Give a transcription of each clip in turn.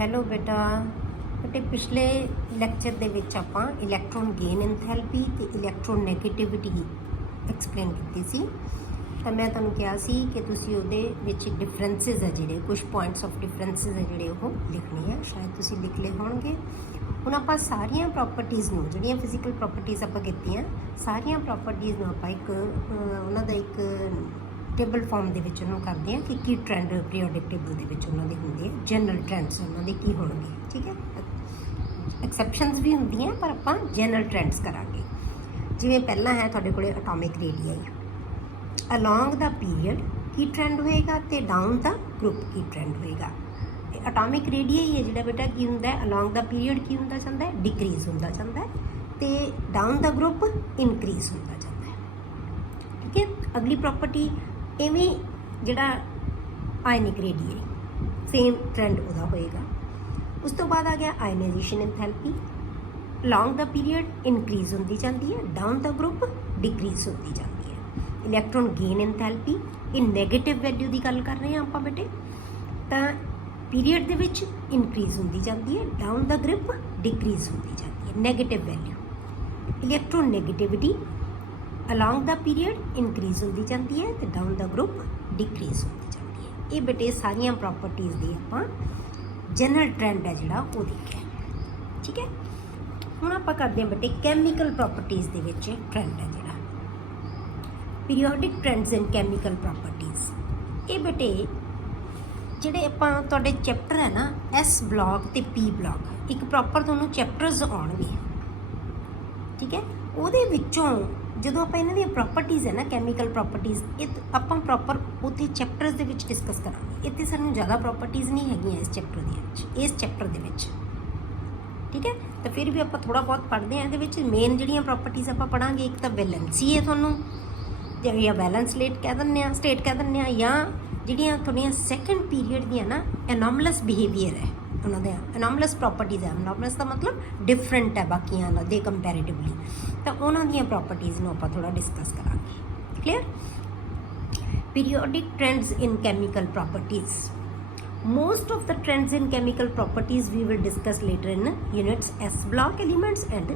Hello ਬੇਟੇ ਪਿਛਲੇ lecture ਦੇ ਵਿੱਚ ਆਪਾਂ ਇਲੈਕਟ੍ਰੋਨ ਗੇਨ ਐਂਥੈਲਪੀ ਤੇ ਇਲੈਕਟ੍ਰੋਨ ਨੈਗੇਟਿਵਿਟੀ ਐਕਸਪਲੇਨ ਕੀਤੀ ਸੀ। ਤਾਂ ਮੈਂ ਤੁਹਾਨੂੰ ਕਿਹਾ ਸੀ ਕਿ ਤੁਸੀਂ ਉਹਦੇ ਵਿੱਚ ਡਿਫਰੈਂਸਿਸ ਹੈ ਜਿਹੜੇ ਕੁਝ ਪੁਆਇੰਟਸ ਆਫ ਡਿਫਰੈਂਸਿਸ ਹੈ ਜਿਹੜੇ ਉਹ ਲਿਖਣੇ ਆ, ਸ਼ਾਇਦ ਤੁਸੀਂ ਲਿਖ ਲਏ ਹੋਣਗੇ। ਹੁਣ ਆਪਾਂ ਸਾਰੀਆਂ ਪ੍ਰੋਪਰਟੀਜ਼ ਨੂੰ ਜਿਹੜੀਆਂ ਫਿਜ਼ੀਕਲ ਪ੍ਰੋਪਰਟੀਜ਼ ਆਪਾਂ ਕੀਤੀਆਂ, ਸਾਰੀਆਂ ਪ੍ਰੋਪਰਟੀਜ਼ ਨੂੰ ਆਪਾਂ ਇੱਕ ਉਹਨਾਂ ਦਾ ਇੱਕ ਟੇਬਲ ਫਾਰਮ ਦੇ ਵਿੱਚ ਉਹਨੂੰ ਕਰਦੇ ਹਾਂ ਕਿ ਕੀ ਟ੍ਰੈਂਡ ਪੀਰੀਓਡਿਕ ਟੇਬਲ ਦੇ ਵਿੱਚ ਉਹਨਾਂ ਦੇ ਹੁੰਦੇ ਆ, ਜਨਰਲ ਟ੍ਰੈਂਡਸ ਉਹਨਾਂ ਦੇ ਕੀ ਹੋਣਗੇ। ਠੀਕ ਹੈ, ਐਕਸੈਪਸ਼ਨਸ ਵੀ ਹੁੰਦੀਆਂ ਪਰ ਆਪਾਂ ਜਨਰਲ ਟ੍ਰੈਂਡਸ ਕਰਾਂਗੇ। ਜਿਵੇਂ ਪਹਿਲਾਂ ਹੈ ਤੁਹਾਡੇ ਕੋਲੇ atomic ਰੇਡੀਆਈ, along the period Ki trend ਹੋਏਗਾ ਤੇ down the group Ki trend ਹੋਏਗਾ। ਐਟੋਮਿਕ ਰੇਡੀਆਈ ਹੈ ਜਿਹੜਾ ਬੇਟਾ ਕੀ ਹੁੰਦਾ ਹੈ, ਅਲੋਂਗ ਦਾ ਪੀਰੀਅਡ ਕੀ ਹੁੰਦਾ ਜਾਂਦਾ ਹੈ, ਡਿਕਰੀਜ਼ ਹੁੰਦਾ ਜਾਂਦਾ ਹੈ ਤੇ ਡਾਊਨ ਦਾ ਗਰੁੱਪ ਇਨਕਰੀਜ਼ ਹੁੰਦਾ ਜਾਂਦਾ ਹੈ। ਠੀਕ ਹੈ, ਅਗਲੀ ਪ੍ਰੋਪਰਟੀ ਇਵੇਂ ਜਿਹੜਾ ਆਇਨਿਕ ਰੇਡੀਆਈ, ਸੇਮ ਟ੍ਰੈਂਡ ਉਹਦਾ ਹੋਏਗਾ। ਉਸ ਤੋਂ ਬਾਅਦ ਆ ਗਿਆ ਆਇਨਾਈਜੇਸ਼ਨ ਐਂਥੈਲਪੀ, ਅਲੋਂਗ ਦਾ ਪੀਰੀਅਡ ਇਨਕਰੀਜ਼ ਹੁੰਦੀ ਜਾਂਦੀ ਹੈ, ਡਾਊਨ ਦਾ ਗਰੁੱਪ ਡਿਕਰੀਜ਼ ਹੁੰਦੀ ਜਾਂਦੀ ਹੈ। ਇਲੈਕਟ੍ਰੋਨ ਗੇਨ ਐਂਥੈਲਪੀ, ਇਹ ਨੈਗੇਟਿਵ ਵੈਲਿਊ ਦੀ ਗੱਲ ਕਰ ਰਹੇ ਹਾਂ ਆਪਾਂ ਬੇਟੇ, ਤਾਂ ਪੀਰੀਅਡ ਦੇ ਵਿੱਚ ਇਨਕਰੀਜ਼ ਹੁੰਦੀ ਜਾਂਦੀ ਹੈ, ਡਾਊਨ ਦਾ ਗਰੁੱਪ ਡਿਕਰੀਜ਼ ਹੁੰਦੀ ਜਾਂਦੀ ਹੈ, negative value. Electronegativity, along the period increase ਹੁੰਦੀ ਜਾਂਦੀ ਹੈ ਤੇ ਡਾਊਨ ਦਾ ਗਰੁੱਪ ਡਿਕਰੀਜ਼ ਹੁੰਦੀ ਜਾਂਦੀ ਹੈ। ਇਹ ਬੇਟੇ ਸਾਰੀਆਂ ਪ੍ਰੋਪਰਟੀਜ਼ ਦੇ ਆਪਾਂ ਜਨਰਲ ਟ੍ਰੈਂਡ ਹੈ ਜਿਹੜਾ ਉਹ ਦੇਖਿਆ। ਠੀਕ ਹੈ, ਹੁਣ ਆਪਾਂ ਕਰਦੇ ਹਾਂ ਬੇਟੇ ਕੈਮੀਕਲ ਪ੍ਰੋਪਰਟੀਜ਼ ਦੇ ਵਿੱਚ ਟ੍ਰੈਂਡ ਹੈ ਜਿਹੜਾ ਪੀਰੀਓਡਿਕ ਟ੍ਰੈਂਡਸ ਇਨ ਕੈਮੀਕਲ ਪ੍ਰੋਪਰਟੀਜ਼। ਇਹ ਬੇਟੇ ਜਿਹੜੇ ਆਪਾਂ ਤੁਹਾਡੇ ਚੈਪਟਰ ਹੈ ਨਾ ਐਸ ਬਲਾਕ ਤੇ ਪੀ ਬਲਾਕ, ਇੱਕ ਪ੍ਰੋਪਰ ਤੁਹਾਨੂੰ ਚੈਪਟਰਸ ਆਉਣਗੇ। ਠੀਕ ਹੈ, ਉਹਦੇ ਵਿੱਚੋਂ ਜਦੋਂ ਆਪਾਂ ਇਹਨਾਂ ਦੀਆਂ ਪ੍ਰੋਪਰਟੀਜ਼ ਹੈ ਨਾ ਕੈਮੀਕਲ ਪ੍ਰੋਪਰਟੀਜ਼, ਇਹ ਆਪਾਂ ਪ੍ਰੋਪਰ ਉੱਥੇ ਚੈਪਟਰਸ ਦੇ ਵਿੱਚ ਡਿਸਕਸ ਕਰਾਂਗੇ। ਇੱਥੇ ਸਾਨੂੰ ਜ਼ਿਆਦਾ ਪ੍ਰੋਪਰਟੀਜ਼ ਨਹੀਂ ਹੈਗੀਆਂ ਇਸ ਚੈਪਟਰ ਦੇ ਵਿੱਚ, ਇਸ ਚੈਪਟਰ ਦੇ ਵਿੱਚ। ਠੀਕ ਹੈ, ਤਾਂ ਫਿਰ ਵੀ ਆਪਾਂ ਥੋੜ੍ਹਾ ਬਹੁਤ ਪੜ੍ਹਦੇ ਹਾਂ। ਇਹਦੇ ਵਿੱਚ ਮੇਨ ਜਿਹੜੀਆਂ ਪ੍ਰੋਪਰਟੀਜ਼ ਆਪਾਂ ਪੜ੍ਹਾਂਗੇ, ਇੱਕ ਤਾਂ ਵੈਲੈਂਸੀ ਹੈ ਤੁਹਾਨੂੰ, ਜਾਂ ਵੈਲੈਂਸ ਸਟੇਟ ਕਹਿ ਦਿੰਦੇ ਹਾਂ, ਜਾਂ ਜਿਹੜੀਆਂ ਤੁਹਾਡੀਆਂ ਸੈਕੰਡ ਪੀਰੀਅਡ ਦੀਆਂ ਨਾ ਐਨੋਮਲਸ ਬਿਹੇਵੀਅਰ ਹੈ ਉਹਨਾਂ ਦੇ, ਐਨੋਮਲਸ ਪ੍ਰੋਪਰਟੀਜ਼ ਹੈ। ਐਨੋਮਲਸ ਦਾ ਮਤਲਬ ਡਿਫਰੈਂਟ ਹੈ ਬਾਕੀਆਂ ਦੇ ਕੰਪੈਰੇਟਿਵਲੀ, ਤਾਂ ਉਹਨਾਂ ਦੀਆਂ ਪ੍ਰੋਪਰਟੀਜ਼ ਨੂੰ ਆਪਾਂ ਥੋੜ੍ਹਾ ਡਿਸਕਸ ਕਰਾਂਗੇ। Clear? Periodic trends in chemical properties, most of the trends in chemical properties we will discuss later in units S block elements and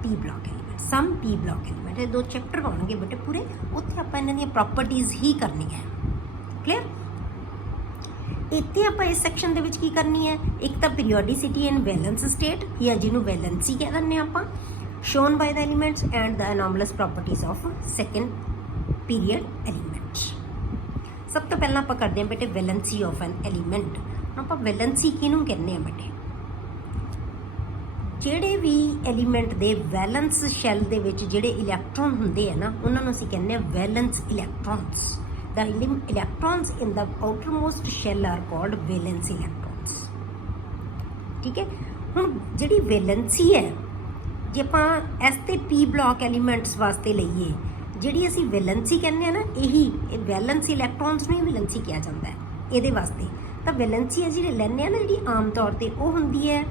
P block elements, some P block element। ਇਹ ਦੋ chapter ਹੋਣਗੇ ਬੇਟੇ ਪੂਰੇ, ਉੱਥੇ ਆਪਾਂ ਇਹਨਾਂ ਦੀਆਂ properties ਹੀ ਕਰਨੀਆਂ। ਕਲੀਅਰ? ਇੱਥੇ ਆਪਾਂ ਇਸ ਸੈਕਸ਼ਨ ਦੇ ਵਿੱਚ ਕੀ ਕਰਨੀ ਹੈ, ਇੱਕ ਤਾਂ ਪੀਰੀਓਡਿਸਿਟੀ ਐਂਡ ਵੈਲੈਂਸ ਸਟੇਟ, ਜਾਂ ਜਿਹਨੂੰ ਵੈਲੈਂਸੀ ਕਹਿ ਦਿੰਦੇ ਆਪਾਂ, shown by the elements and the anomalous properties of second period element। ਸਭ ਤੋਂ ਪਹਿਲਾਂ ਆਪਾਂ ਕਰਦੇ ਹਾਂ ਬੇਟੇ ਵੈਲੈਂਸੀ ਆਫ ਐਨ ਐਲੀਮੈਂਟ। ਆਪਾਂ ਵੈਲੈਂਸੀ ਕਿਹਨੂੰ ਕਹਿੰਦੇ ਹਾਂ ਬੇਟੇ, ਜਿਹੜੇ ਵੀ ਐਲੀਮੈਂਟ ਦੇ ਵੈਲੈਂਸ ਸ਼ੈਲ ਦੇ ਵਿੱਚ ਜਿਹੜੇ ਇਲੈਕਟ੍ਰੋਨ ਹੁੰਦੇ ਆ ਨਾ, ਉਹਨਾਂ ਨੂੰ ਅਸੀਂ ਕਹਿੰਦੇ ਹਾਂ wellness electrons. The electrons in the outermost shell are called valence electrons। ਠੀਕ ਹੈ, ਹੁਣ ਜਿਹੜੀ ਵੈਲੈਂਸੀ ਹੈ, ਜੇ ਆਪਾਂ S ਤੇ P ਬਲਾਕ ਐਲੀਮੈਂਟਸ ਵਾਸਤੇ ਲਈਏ, ਜਿਹੜੀ ਅਸੀਂ ਵੈਲੈਂਸੀ ਕਹਿੰਦੇ ਆ ਨਾ, ਇਹ ਵੈਲੈਂਸ ਇਲੈਕਟ੍ਰੋਨਸ ਨੂੰ ਹੀ ਵੈਲੈਂਸੀ ਕਿਹਾ ਜਾਂਦਾ ਹੈ ਇਹਦੇ ਵਾਸਤੇ। ਤਾਂ ਵੈਲੈਂਸੀ ਹੈ ਜਿਹੜੀ ਲੈਂਦੇ ਆ ਨਾ, ਜਿਹੜੀ ਆਮ ਤੌਰ ਤੇ ਉਹ ਹੁੰਦੀ ਹੈ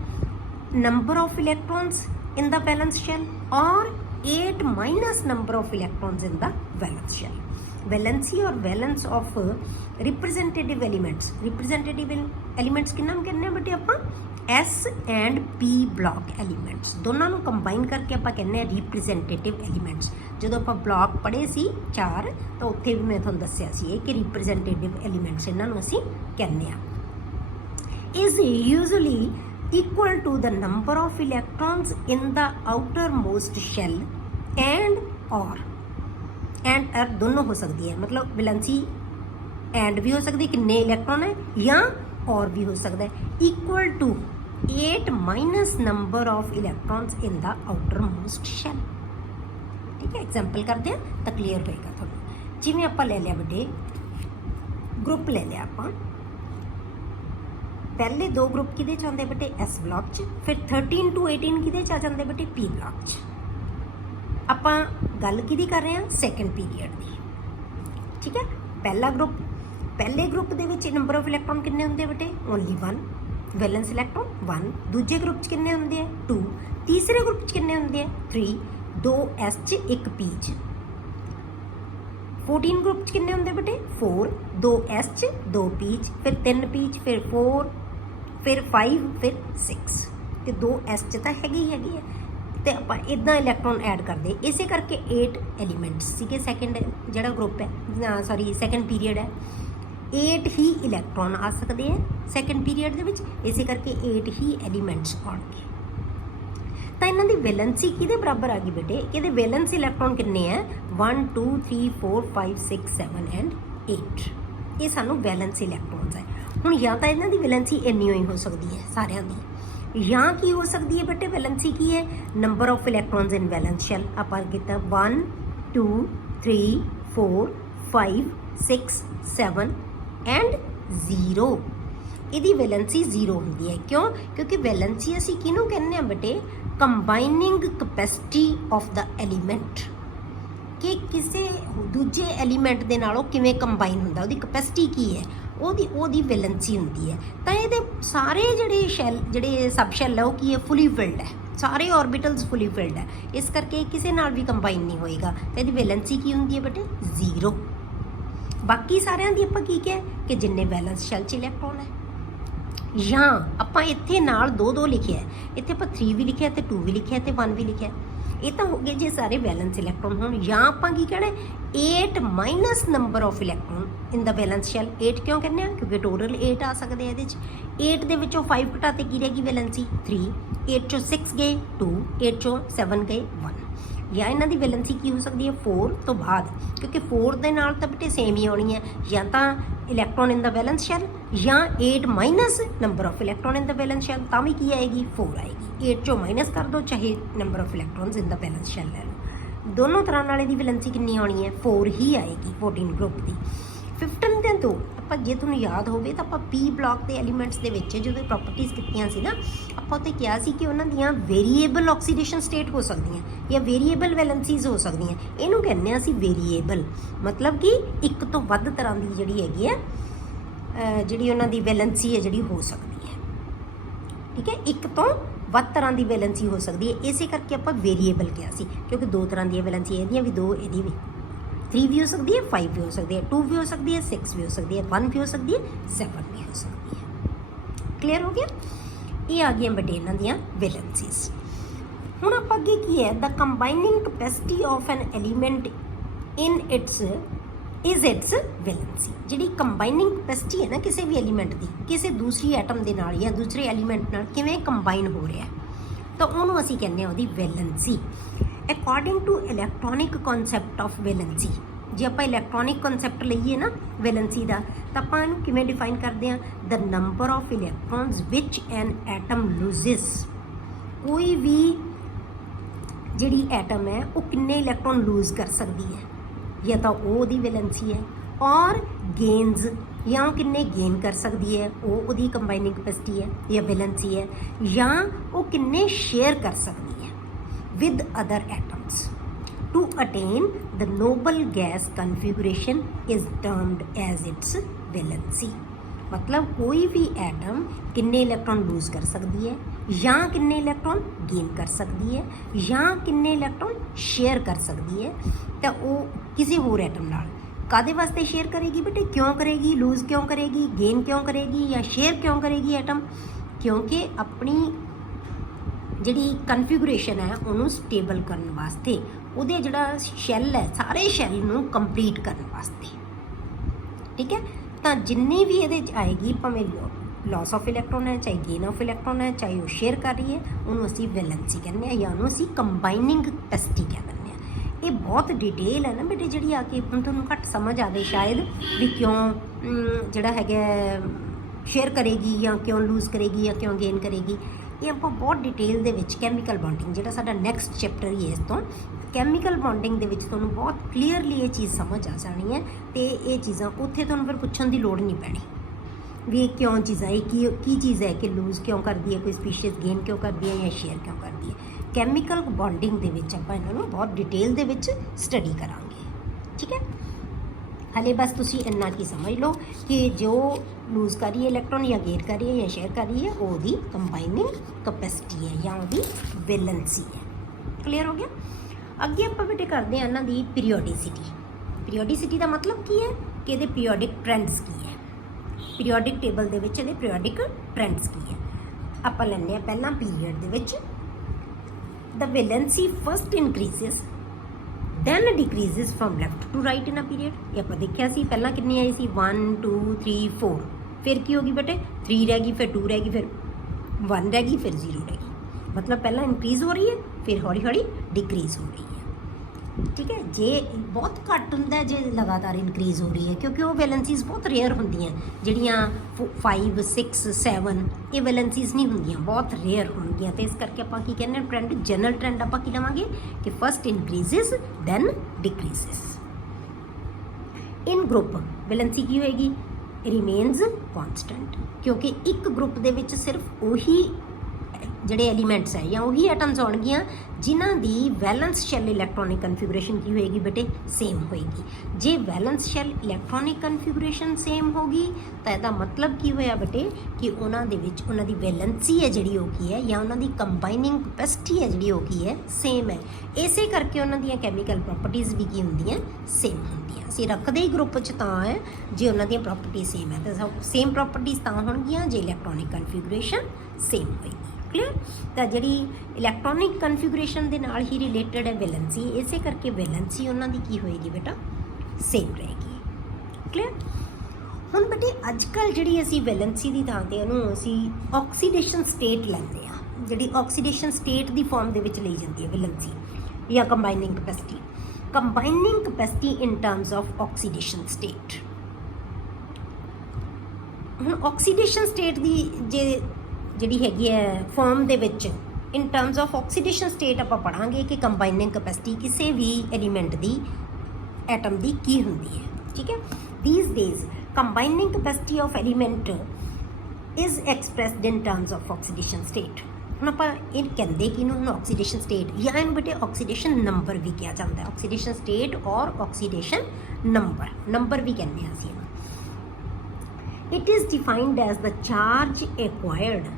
number of electrons in the valence shell ਔਰ 8 minus number of electrons in the valence shell. Valency ਔਰ valence of representative elements, representative elements ਕਿੰਨਾ ਕਹਿੰਦੇ ਆ ਬੇਟੇ ਆਪਾਂ, S and P block elements, ਦੋਨਾਂ ਨੂੰ ਕੰਬਾਈਨ ਕਰਕੇ ਆਪਾਂ ਕਹਿੰਦੇ ਆ ਰਿਪਰੈਜ਼ੈਂਟੇਟਿਵ ਐਲੀਮੈਂਟਸ। ਜਦੋਂ ਆਪਾਂ ਬਲਾਕ ਪੜ੍ਹੇ ਸੀ 4, ਤਾਂ ਉੱਥੇ ਵੀ ਮੈਂ ਤੁਹਾਨੂੰ ਦੱਸਿਆ ਸੀ ਇਹ ਕਿ ਰਿਪਰੈਜ਼ੈਂਟੇਟਿਵ ਐਲੀਮੈਂਟਸ ਇਹਨਾਂ ਨੂੰ ਅਸੀਂ ਕਹਿੰਦੇ ਆ। Is usually equal to the number of electrons in the outermost shell and or ਦੋਨੋਂ ਹੋ ਸਕਦੀ ਹੈ, ਮਤਲਬ ਵੈਲੈਂਸੀ ਐਂਡ ਵੀ ਹੋ ਸਕਦੀ, ਕਿੰਨੇ ਇਲੈਕਟ੍ਰੋਨ ਹੈ, ਜਾਂ ਔਰ ਵੀ ਹੋ ਸਕਦਾ ਹੈ, equal to 8 minus number of electrons in the outermost shell। ਠੀਕ ਹੈ, ਐਗਜ਼ਾਮਪਲ ਕਰਦੇ ਹਾਂ ਤਾਂ ਕਲੀਅਰ ਹੋਏਗਾ ਤੁਹਾਨੂੰ। ਜਿਵੇਂ ਆਪਾਂ ਲੈ ਲਿਆ ਬੇਟੇ ਗਰੁੱਪ ਲੈ ਲਿਆ ਆਪਾਂ, ਪਹਿਲੇ ਦੋ ਗਰੁੱਪ ਕਿਹਦੇ 'ਚ ਆਉਂਦੇ ਬੇਟੇ, S ਬਲਾਕ 'ਚ, ਫਿਰ 13 to 18 ਕਿਹਦੇ 'ਚ ਆ ਜਾਂਦੇ ਬੇਟੇ, P ਬਲਾਕ 'ਚ। ਆਪਾਂ ਗੱਲ ਕਿਹਦੀ ਕਰ ਰਹੇ ਹਾਂ, ਸੈਕੰਡ ਪੀਰੀਅਡ ਦੀ। ਠੀਕ ਹੈ, ਪਹਿਲੇ ਗਰੁੱਪ ਦੇ ਵਿੱਚ ਨੰਬਰ ਆਫ ਇਲੈਕਟ੍ਰੋਨ ਕਿੰਨੇ ਹੁੰਦੇ ਬੇਟੇ, ਓਨਲੀ 1, ਵੈਲੈਂਸ ਇਲੈਕਟ੍ਰੋਨ 1। ਦੂਜੇ ਗਰੁੱਪ 'ਚ ਕਿੰਨੇ ਹੁੰਦੇ ਆ, 2। ਤੀਸਰੇ ਗਰੁੱਪ 'ਚ ਕਿੰਨੇ ਹੁੰਦੇ ਆ, 3, 2 S 'ਚ 1 P 'ਚ। 14 ਗਰੁੱਪ 'ਚ ਕਿੰਨੇ ਹੁੰਦੇ ਬੇਟੇ, 4, 2 S 'ਚ 2 P 'ਚ, ਫਿਰ 3 P 'ਚ, ਫਿਰ 4 फिर 5 फिर 6 ਤੇ 2 S 'ਚ ਤਾਂ ਹੈਗੀ ਹੈ ਤੇ ਆਪਾਂ ਇਦਾਂ ਇਲੈਕਟ੍ਰੋਨ ਐਡ ਕਰਦੇ। ਇਸੇ ਕਰਕੇ 8 ਐਲੀਮੈਂਟਸ ਸੀਗੇ ਸੈਕਿੰਡ ਜਿਹੜਾ ਗਰੁੱਪ ਹੈ ਸੌਰੀ ਸੈਕਿੰਡ ਪੀਰੀਅਡ ਹੈ 8 ਹੀ ਇਲੈਕਟ੍ਰੋਨ ਆ ਸਕਦੇ ਆ ਸੈਕਿੰਡ ਪੀਰੀਅਡ ਦੇ ਵਿੱਚ, ਇਸੇ ਕਰਕੇ 8 ਹੀ ਐਲੀਮੈਂਟਸ ਆਉਣਗੇ। ਤਾਂ ਇਹਨਾਂ ਦੀ ਵੈਲੈਂਸੀ ਕਿਹਦੇ ਬਰਾਬਰ ਆ ਗਈ ਬੇਟੇ? ਇਹਦੇ ਵੈਲੈਂਸ ਇਲੈਕਟ੍ਰੋਨ ਕਿੰਨੇ ਆ 1 2 3 4 5 6 7 ਐਂਡ 8 ਇਹ ਸਾਨੂੰ ਵੈਲੈਂਸ ਇਲੈਕਟ੍ਰੋਨਸ ਹੈ। ਹੁਣ ਜਾਂ ਤਾਂ ਇਹਨਾਂ ਦੀ ਵੈਲੈਂਸੀ ਇੰਨੀ ਹੋਈ ਹੋ ਸਕਦੀ ਹੈ ਸਾਰਿਆਂ ਦੀ, ਜਾਂ ਕੀ ਹੋ ਸਕਦੀ ਹੈ ਬੇਟੇ ਵੈਲੈਂਸੀ ਕੀ ਹੈ number of electrons in wellness shell. ਆਪਾਂ ਕੀਤਾ 1 2 3 4 5 6 7 ਐਂਡ 0 ਇਹਦੀ ਵੈਲੈਂਸੀ 0 ਹੁੰਦੀ ਹੈ। ਕਿਉਂ? ਕਿਉਂਕਿ ਵੈਲੈਂਸੀ ਅਸੀਂ ਕਿਹਨੂੰ ਕਹਿੰਦੇ ਹਾਂ ਬੇਟੇ ਕੰਬਾਈਨਿੰਗ ਕਪੈਸਿਟੀ ਆਫ ਦਾ ਐਲੀਮੈਂਟ, ਕਿ ਕਿਸੇ ਦੂਜੇ ਐਲੀਮੈਂਟ ਦੇ ਨਾਲ ਉਹ ਕਿਵੇਂ ਕੰਬਾਈਨ ਹੁੰਦਾ, ਉਹਦੀ ਕਪੈਸਿਟੀ ਕੀ ਹੈ, ਉਹਦੀ ਵੈਲੈਂਸੀ ਹੁੰਦੀ ਹੈ। ਤਾਂ ਇਹਦੇ ਸਾਰੇ ਜਿਹੜੇ ਸਬ ਸ਼ੈਲ ਹੈ ਉਹ ਕੀ ਹੈ ਫੁਲੀ ਫਿਲਡ ਹੈ, ਸਾਰੇ ਆਰਬਿਟਲਸ ਫੁਲੀ ਫਿਲਡ ਹੈ, ਇਸ ਕਰਕੇ ਕਿਸੇ ਨਾਲ ਵੀ ਕੰਬਾਈਨ ਨਹੀਂ ਹੋਏਗਾ। ਤਾਂ ਇਹਦੀ ਵੈਲੈਂਸੀ ਕੀ ਹੁੰਦੀ ਹੈ ਬੇਟੇ 0। ਬਾਕੀ ਸਾਰਿਆਂ ਦੀ ਆਪਾਂ ਕੀ ਕਿਹਾ ਕਿ ਜਿੰਨੇ ਵੈਲੈਂਸ ਸ਼ੈਲ 'ਚ ਇਲੈਕਟ੍ਰੋਨ ਹੈ, ਜਾਂ ਆਪਾਂ ਇੱਥੇ ਨਾਲ 2 ਲਿਖਿਆ, ਇੱਥੇ ਆਪਾਂ 3 ਵੀ ਲਿਖਿਆ ਤੇ 2 ਵੀ ਲਿਖਿਆ ਤੇ 1 ਵੀ ਲਿਖਿਆ, ਇਹ ਤਾਂ ਹੋ ਗਏ ਜੇ ਸਾਰੇ ਵੈਲੈਂਸ ਇਲੈਕਟ੍ਰੋਨ ਹੋਣ। ਜਾਂ ਆਪਾਂ ਕੀ ਕਹਿਣਾ 8 minus number of electron in the valence shell. 8 ਕਿਉਂ ਕਹਿੰਦੇ ਆ ਕਿਉਂਕਿ ਟੋਟਲ 8 ਆ ਸਕਦੇ ਆ ਇਹਦੇ 'ਚ। 8 ਦੇ ਵਿੱਚੋਂ 5 ਘਟਾਤੇ ਕੀ ਰਹੇਗੀ ਵੈਲੈਂਸੀ 3, 8 ਚੋਂ 6 ਗਏ 2, 8 ਚੋਂ 7 ਗਏ 1। ਜਾਂ ਇਹਨਾਂ ਦੀ ਵੈਲੈਂਸੀ ਕੀ ਹੋ ਸਕਦੀ ਹੈ 4 ਤੋਂ ਬਾਅਦ, ਕਿਉਂਕਿ 4 ਦੇ ਨਾਲ ਤਾਂ ਬੇਟੇ ਸੇਮ ਹੀ ਆਉਣੀ ਹੈ, ਜਾਂ ਤਾਂ electron in the valence shell ਜਾਂ 8 minus number of electron in the valence shell, ਤਾਂ ਵੀ ਕੀ ਆਏਗੀ 4 ਆਏਗੀ। 8 ਚੋਂ ਮਾਈਨਸ ਕਰ ਦਿਓ ਚਾਹੇ number of electrons in the valence shell ਲੈ ਲਓ, ਦੋਨੋਂ ਤਰ੍ਹਾਂ ਨਾਲ ਇਹਦੀ ਵੈਲੈਂਸੀ ਕਿੰਨੀ ਆਉਣੀ ਹੈ 4 ਹੀ ਆਏਗੀ 14 ਗਰੁੱਪ ਦੀ। 15 ਦੇ ਤੋਂ ਆਪਾਂ ਜੇ ਤੁਹਾਨੂੰ ਯਾਦ ਹੋਵੇ ਤਾਂ ਆਪਾਂ ਪੀ ਬਲਾਕ ਦੇ ਐਲੀਮੈਂਟਸ ਦੇ ਵਿੱਚ ਜਦੋਂ ਪ੍ਰੋਪਰਟੀਜ਼ ਕੀਤੀਆਂ ਸੀ ਨਾ, ਆਪਾਂ ਉੱਤੇ ਕਿਹਾ ਸੀ ਕਿ ਉਹਨਾਂ ਦੀਆਂ ਵੇਰੀਏਬਲ ਆਕਸੀਡੇਸ਼ਨ ਸਟੇਟ ਹੋ ਸਕਦੀਆਂ ਜਾਂ ਵੇਰੀਏਬਲ ਵੈਲੈਂਸੀਜ਼ ਹੋ ਸਕਦੀਆਂ। ਇਹਨੂੰ ਕਹਿੰਦੇ ਆ ਅਸੀਂ ਵੇਰੀਏਬਲ, ਮਤਲਬ ਕਿ ਇੱਕ ਤੋਂ ਵੱਧ ਤਰ੍ਹਾਂ ਦੀ ਜਿਹੜੀ ਹੈਗੀ ਹੈ ਜਿਹੜੀ ਉਹਨਾਂ ਦੀ ਵੈਲੈਂਸੀ ਹੈ ਜਿਹੜੀ ਹੋ ਸਕਦੀ ਹੈ। ਠੀਕ ਹੈ, ਇੱਕ ਤੋਂ ਵੱਧ ਤਰ੍ਹਾਂ ਦੀ ਵੈਲੈਂਸੀ ਹੋ ਸਕਦੀ ਹੈ, ਇਸੇ ਕਰਕੇ ਆਪਾਂ ਵੇਰੀਏਬਲ ਕਿਹਾ ਸੀ, ਕਿਉਂਕਿ 2 ਤਰ੍ਹਾਂ ਦੀਆਂ ਵੈਲੈਂਸੀ ਇਹਦੀਆਂ ਵੀ 2 ਇਹਦੀ ਵੀ 3 ਵੀ ਹੋ ਸਕਦੀ ਹੈ 5 ਵੀ ਹੋ ਸਕਦੀ ਹੈ 2 ਵੀ ਹੋ ਸਕਦੀ ਹੈ 6 ਵੀ ਹੋ ਸਕਦੀ ਹੈ 1 ਵੀ ਹੋ ਸਕਦੀ ਹੈ 7 ਵੀ ਹੋ ਸਕਦੀ ਹੈ। ਕਲੀਅਰ ਹੋ ਗਿਆ? ਇਹ ਆ ਗਈਆਂ ਬੇਟੇ ਇਹਨਾਂ ਦੀਆਂ ਵੈਲੈਂਸੀਜ਼। ਹੁਣ ਆਪਾਂ ਅੱਗੇ ਕੀ ਹੈ the combining capacity of an element in its is its valency. ਜਿਹੜੀ ਕੰਬਾਈਨਿੰਗ ਕਪੈਸਿਟੀ ਹੈ ਨਾ ਕਿਸੇ ਵੀ ਐਲੀਮੈਂਟ ਦੀ ਕਿਸੇ ਦੂਸਰੀ ਐਟਮ ਦੇ ਨਾਲ ਜਾਂ ਦੂਸਰੇ ਐਲੀਮੈਂਟ ਨਾਲ ਕਿਵੇਂ ਕੰਬਾਈਨ ਹੋ ਰਿਹਾ, ਤਾਂ ਉਹਨੂੰ ਅਸੀਂ ਕਹਿੰਦੇ ਹਾਂ ਉਹਦੀ valency. According to electronic concept of valency, ਜੇ ਆਪਾਂ ਇਲੈਕਟ੍ਰੋਨਿਕ ਕਨਸੈਪਟ ਲਈਏ ਨਾ ਵੈਲੈਂਸੀ ਦਾ, ਤਾਂ ਆਪਾਂ ਇਹਨੂੰ ਕਿਵੇਂ ਡਿਫਾਈਨ ਕਰਦੇ ਹਾਂ ਦ ਨੰਬਰ ਆਫ ਇਲੈਕਟ੍ਰੋਨਸ ਵਿਚ ਐਨ ਐਟਮ ਲੂਜ਼ਿਸ। ਕੋਈ ਵੀ ਜਿਹੜੀ ਐਟਮ ਹੈ ਉਹ ਕਿੰਨੇ ਇਲੈਕਟ੍ਰੋਨ ਲੂਜ਼ ਕਰ ਸਕਦੀ ਹੈ, ਜਾਂ ਤਾਂ ਉਹ ਉਹਦੀ ਵੈਲੈਂਸੀ ਹੈ, ਔਰ ਗੇਨਸ ਜਾਂ ਕਿੰਨੇ ਗੇਨ ਕਰ ਸਕਦੀ ਹੈ ਉਹ ਉਹਦੀ ਕੰਬਾਈਨਿੰਗ ਕਪੈਸਿਟੀ ਹੈ ਜਾਂ ਵੈਲੈਂਸੀ ਹੈ, ਜਾਂ ਉਹ ਕਿੰਨੇ ਸ਼ੇਅਰ ਕਰ ਸਕਦੀ ਹੈ with other atoms. To attain the noble gas configuration is termed as its valency. मतलब कोई भी एटम किन्ने इलेक्ट्रॉन लूज कर सकती है या किन्ने इलेक्ट्रॉन गेन कर सकती है या किन्ने इलेक्ट्रॉन शेयर कर सकती है, तो वो किसी होर एटम नाल कादे वास्ते शेयर करेगी बेटे, क्यों करेगी, लूज क्यों करेगी, गेन क्यों करेगी या शेयर क्यों करेगी एटम? क्योंकि अपनी ਜਿਹੜੀ ਕਨਫੀਗੂਰੇਸ਼ਨ ਹੈ ਉਹਨੂੰ ਸਟੇਬਲ ਕਰਨ ਵਾਸਤੇ, ਉਹਦੇ ਜਿਹੜਾ ਸ਼ੈੱਲ ਹੈ ਸਾਰੇ ਸ਼ੈੱਲ ਨੂੰ ਕੰਪਲੀਟ ਕਰਨ ਵਾਸਤੇ। ਠੀਕ ਹੈ, ਤਾਂ ਜਿੰਨੀ ਵੀ ਇਹਦੇ 'ਚ ਆਏਗੀ ਭਾਵੇਂ ਲਾਸ ਆਫ ਇਲੈਕਟ੍ਰੋਨ ਹੈ ਚਾਹੇ ਗੇਨ ਆਫ ਇਲੈਕਟ੍ਰੋਨ ਹੈ ਚਾਹੇ ਉਹ ਸ਼ੇਅਰ ਕਰ ਰਹੀ ਹੈ, ਉਹਨੂੰ ਅਸੀਂ ਵੈਲੈਂਸੀ ਕਹਿੰਦੇ ਹਾਂ ਜਾਂ ਉਹਨੂੰ ਅਸੀਂ ਕੰਬਾਈਨਿੰਗ ਕਪੈਸਿਟੀ ਕਹਿ ਦਿੰਦੇ ਹਾਂ। ਇਹ ਬਹੁਤ ਡਿਟੇਲ ਹੈ ਨਾ ਬੇਟੇ ਜਿਹੜੀ ਆ ਕੇ ਹੁਣ ਤੁਹਾਨੂੰ ਘੱਟ ਸਮਝ ਆਵੇ ਸ਼ਾਇਦ ਵੀ ਕਿਉਂ ਜਿਹੜਾ ਹੈਗਾ ਸ਼ੇਅਰ ਕਰੇਗੀ ਜਾਂ ਕਿਉਂ ਲੂਜ਼ ਕਰੇਗੀ ਜਾਂ ਕਿਉਂ ਗੇਨ ਕਰੇਗੀ। ਇਹ ਆਪਾਂ ਬਹੁਤ ਡਿਟੇਲ ਦੇ ਵਿੱਚ ਕੈਮੀਕਲ ਬੌਂਡਿੰਗ ਜਿਹੜਾ ਸਾਡਾ ਨੈਕਸਟ ਚੈਪਟਰ ਹੀ ਹੈ ਇਸ ਤੋਂ, ਕੈਮੀਕਲ ਬੌਂਡਿੰਗ ਦੇ ਵਿੱਚ ਤੁਹਾਨੂੰ ਬਹੁਤ ਕਲੀਅਰਲੀ ਇਹ ਚੀਜ਼ ਸਮਝ ਆ ਜਾਣੀ ਹੈ, ਅਤੇ ਇਹ ਚੀਜ਼ਾਂ ਉੱਥੇ ਤੁਹਾਨੂੰ ਫਿਰ ਪੁੱਛਣ ਦੀ ਲੋੜ ਨਹੀਂ ਪੈਣੀ ਵੀ ਇਹ ਕਿਉਂ ਚੀਜ਼ਾਂ, ਇਹ ਕੀ ਚੀਜ਼ ਹੈ ਕਿ ਲੂਜ਼ ਕਿਉਂ ਕਰਦੀ ਹੈ ਕੋਈ ਸਪੀਸ਼ੀਜ਼, ਗੇਨ ਕਿਉਂ ਕਰਦੀ ਹੈ ਜਾਂ ਸ਼ੇਅਰ ਕਿਉਂ ਕਰਦੀ ਹੈ। ਕੈਮੀਕਲ ਬੌਂਡਿੰਗ ਦੇ ਵਿੱਚ ਆਪਾਂ ਇਹਨਾਂ ਨੂੰ ਬਹੁਤ ਡਿਟੇਲ ਦੇ ਵਿੱਚ ਸਟੱਡੀ ਕਰਾਂਗੇ। ਠੀਕ ਹੈ, ਹਲੇ ਬਸ ਤੁਸੀਂ ਇੰਨਾ ਕੀ ਸਮਝ ਲਓ ਕਿ ਜੋ ਲੂਜ਼ ਕਰ ਰਹੀ ਹੈ ਇਲੈਕਟ੍ਰੋਨ ਜਾਂ ਗੇਨ ਕਰ ਰਹੀ ਹੈ ਜਾਂ ਸ਼ੇਅਰ ਕਰ ਰਹੀ ਹੈ ਉਹ ਉਹਦੀ ਕੰਬਾਈਨਿੰਗ ਕਪੈਸਿਟੀ ਹੈ ਜਾਂ ਉਹਦੀ ਵੈਲੈਂਸੀ ਹੈ। ਕਲੀਅਰ ਹੋ ਗਿਆ? ਅੱਗੇ ਆਪਾਂ ਬੇਟੇ ਕਰਦੇ ਹਾਂ ਇਹਨਾਂ ਦੀ ਪੀਰੀਓਡਿਸਿਟੀ। ਪੀਰੀਓਡਿਸਿਟੀ ਦਾ ਮਤਲਬ ਕੀ ਹੈ ਕਿ ਇਹਦੇ ਪੀਰੀਓਡਿਕ ਟ੍ਰੈਂਡਸ ਕੀ ਹੈ। ਪੀਰੀਓਡਿਕ ਟੇਬਲ ਦੇ ਵਿੱਚ ਇਹਦੇ ਪੀਰੀਓਡਿਕ ਟ੍ਰੈਂਡਸ ਕੀ ਹੈ। ਆਪਾਂ ਲੈਂਦੇ ਹਾਂ ਪਹਿਲਾਂ ਪੀਰੀਅਡ ਦੇ ਵਿੱਚ the valency first increases then decreases from left to right in a period। ਇਹ ਆਪਾਂ ਦੇਖਿਆ ਸੀ ਪਹਿਲਾਂ ਕਿੰਨੀ ਆਈ ਸੀ 1 2 3 4, ਫਿਰ ਕੀ ਹੋ ਗਈ ਬੇਟੇ 3 ਰਹਿ ਗਈ, ਫਿਰ 2 ਰਹਿ ਗਈ, ਫਿਰ 1 ਰਹਿ ਗਈ, ਫਿਰ 0 ਰਹਿ ਗਈ। ਮਤਲਬ ਪਹਿਲਾਂ ਇੰਕਰੀਜ਼ ਹੋ ਰਹੀ ਹੈ, ਫਿਰ ਹੌਲੀ ਹੌਲੀ ਡਿਕਰੀਜ਼ ਹੋ ਰਹੀ ਹੈ। ਠੀਕ ਹੈ, ਜੇ ਬਹੁਤ ਘੱਟ ਹੁੰਦਾ ਜੇ ਲਗਾਤਾਰ ਇਨਕਰੀਜ਼ ਹੋ ਰਹੀ ਹੈ, ਕਿਉਂਕਿ ਉਹ ਵੈਲੈਂਸੀਜ਼ ਬਹੁਤ ਰੇਅਰ ਹੁੰਦੀਆਂ ਜਿਹੜੀਆਂ 5 6 7 ਇਹ ਵੈਲੈਂਸੀਜ਼ ਨਹੀਂ ਹੁੰਦੀਆਂ, ਬਹੁਤ ਰੇਅਰ ਹੋਣਗੀਆਂ। ਤੇ ਇਸ ਕਰਕੇ ਆਪਾਂ ਕੀ ਕਹਿੰਦੇ ਹਾਂ ਟ੍ਰੈਂਡ, ਜਨਰਲ ਟ੍ਰੈਂਡ ਆਪਾਂ ਕੀ ਲਵਾਂਗੇ ਕਿ ਫਸਟ ਇਨਕਰੀਜ਼ਿਸ ਦੈਨ ਡਿਕਰੀਜ਼ਿਸ। ਇਨ ਗਰੁੱਪ ਵੈਲੈਂਸੀ ਕੀ ਹੋਏਗੀ ਰਿਮੇਨਸ ਕੌਨਸਟੈਂਟ, ਕਿਉਂਕਿ ਇੱਕ ਗਰੁੱਪ ਦੇ ਵਿੱਚ ਸਿਰਫ ਉਹੀ ਜਿਹੜੇ ਐਲੀਮੈਂਟਸ ਹੈ ਜਾਂ ਉਹੀ ਐਟਮਸ ਹੋਣਗੀਆਂ ਜਿਨ੍ਹਾਂ ਦੀ ਵੈਲੈਂਸ ਸ਼ੈਲ ਇਲੈਕਟ੍ਰੋਨਿਕ ਕਨਫੀਗੂਰੇਸ਼ਨ ਕੀ ਹੋਏਗੀ ਬੇਟੇ ਸੇਮ ਹੋਏਗੀ। ਜੇ ਵੈਲੈਂਸ ਸ਼ੈਲ ਇਲੈਕਟ੍ਰੋਨਿਕ ਕਨਫੀਗੂਰੇਸ਼ਨ ਸੇਮ ਹੋਗੀ ਤਾਂ ਇਹਦਾ ਮਤਲਬ ਕੀ ਹੋਇਆ ਬੇਟੇ ਕਿ ਉਹਨਾਂ ਦੇ ਵਿੱਚ ਉਹਨਾਂ ਦੀ ਵੈਲੈਂਸੀ ਹੈ ਜਿਹੜੀ ਉਹ ਕੀ ਹੈ ਜਾਂ ਉਹਨਾਂ ਦੀ ਕੰਬਾਈਨਿੰਗ ਕਪੈਸਿਟੀ ਹੈ ਜਿਹੜੀ ਉਹ ਕੀ ਹੈ ਸੇਮ ਹੈ। ਇਸੇ ਕਰਕੇ ਉਹਨਾਂ ਦੀਆਂ ਕੈਮੀਕਲ ਪ੍ਰੋਪਰਟੀਜ਼ ਵੀ ਕੀ ਹੁੰਦੀਆਂ ਸੇਮ ਹੁੰਦੀਆਂ। ਅਸੀਂ ਰੱਖਦੇ ਹੀ ਗਰੁੱਪ 'ਚ ਤਾਂ ਹੈ ਜੇ ਉਹਨਾਂ ਦੀਆਂ ਪ੍ਰੋਪਰਟੀ ਸੇਮ ਹੈ, ਤਾਂ ਸੇਮ ਪ੍ਰੋਪਰਟੀਜ਼ ਤਾਂ ਹੋਣਗੀਆਂ ਜੇ ਇਲੈਕਟ੍ਰੋਨਿਕ ਕਨਫੀਗੂਰੇਸ਼ਨ ਸੇਮ ਹੋਏਗੀ। ਕਲੀਅਰ, ਤਾਂ ਜਿਹੜੀ ਇਲੈਕਟ੍ਰੋਨਿਕ ਕਨਫੀਗੂਰੇਸ਼ਨ ਦੇ ਨਾਲ ਹੀ ਰਿਲੇਟਡ ਹੈ ਵੈਲੈਂਸੀ, ਇਸੇ ਕਰਕੇ ਵੈਲੈਂਸੀ ਉਹਨਾਂ ਦੀ ਕੀ ਹੋਏਗੀ ਬੇਟਾ ਸੇਮ ਰਹੇਗੀ। ਕਲੀਅਰ। ਹੁਣ ਬੇਟੇ ਅੱਜ ਕੱਲ੍ਹ ਜਿਹੜੀ ਅਸੀਂ ਵੈਲੈਂਸੀ ਦੀ ਥਾਂ 'ਤੇ ਉਹਨੂੰ ਅਸੀਂ ਆਕਸੀਡੇਸ਼ਨ ਸਟੇਟ ਲੈਂਦੇ ਹਾਂ, ਜਿਹੜੀ ਆਕਸੀਡੇਸ਼ਨ ਸਟੇਟ ਦੀ ਫਾਰਮ ਦੇ ਵਿੱਚ ਲਈ ਜਾਂਦੀ ਹੈ ਵੈਲੈਂਸੀ ਜਾਂ combining capacity. Combining capacity in terms of oxidation state. ਹੁਣ ਆਕਸੀਡੇਸ਼ਨ ਸਟੇਟ ਦੀ ਜਿਹੜੀ ਹੈਗੀ ਹੈ ਫਾਰਮ ਦੇ ਵਿੱਚ in terms of oxidation state ਆਪਾਂ ਪੜਾਂਗੇ ਕਿ ਕੰਬਾਈਨਿੰਗ ਕਪੈਸਿਟੀ ਕਿਸੇ ਵੀ ਐਲੀਮੈਂਟ ਦੀ ਐਟਮ ਦੀ ਕੀ ਹੁੰਦੀ ਹੈ। ਠੀਕ ਹੈ, these days combining capacity of element is expressed in terms of oxidation state. ਹੁਣ ਆਪਾਂ ਇਹ ਕਹਿੰਦੇ ਕਿ ਇਹਨੂੰ ਹੁਣ ਆਕਸੀਡੇਸ਼ਨ ਸਟੇਟ ਜਾਂ ਇਹਨੂੰ ਬੇਟੇ ਆਕਸੀਡੇਸ਼ਨ ਨੰਬਰ ਵੀ ਕਿਹਾ ਜਾਂਦਾ ਹੈ। ਆਕਸੀਡੇਸ਼ਨ ਸਟੇਟ ਔਰ ਆਕਸੀਡੇਸ਼ਨ ਨੰਬਰ ਵੀ ਕਹਿੰਦੇ ਹਾਂ ਅਸੀਂ ਇਹਨੂੰ। It is defined as the charge acquired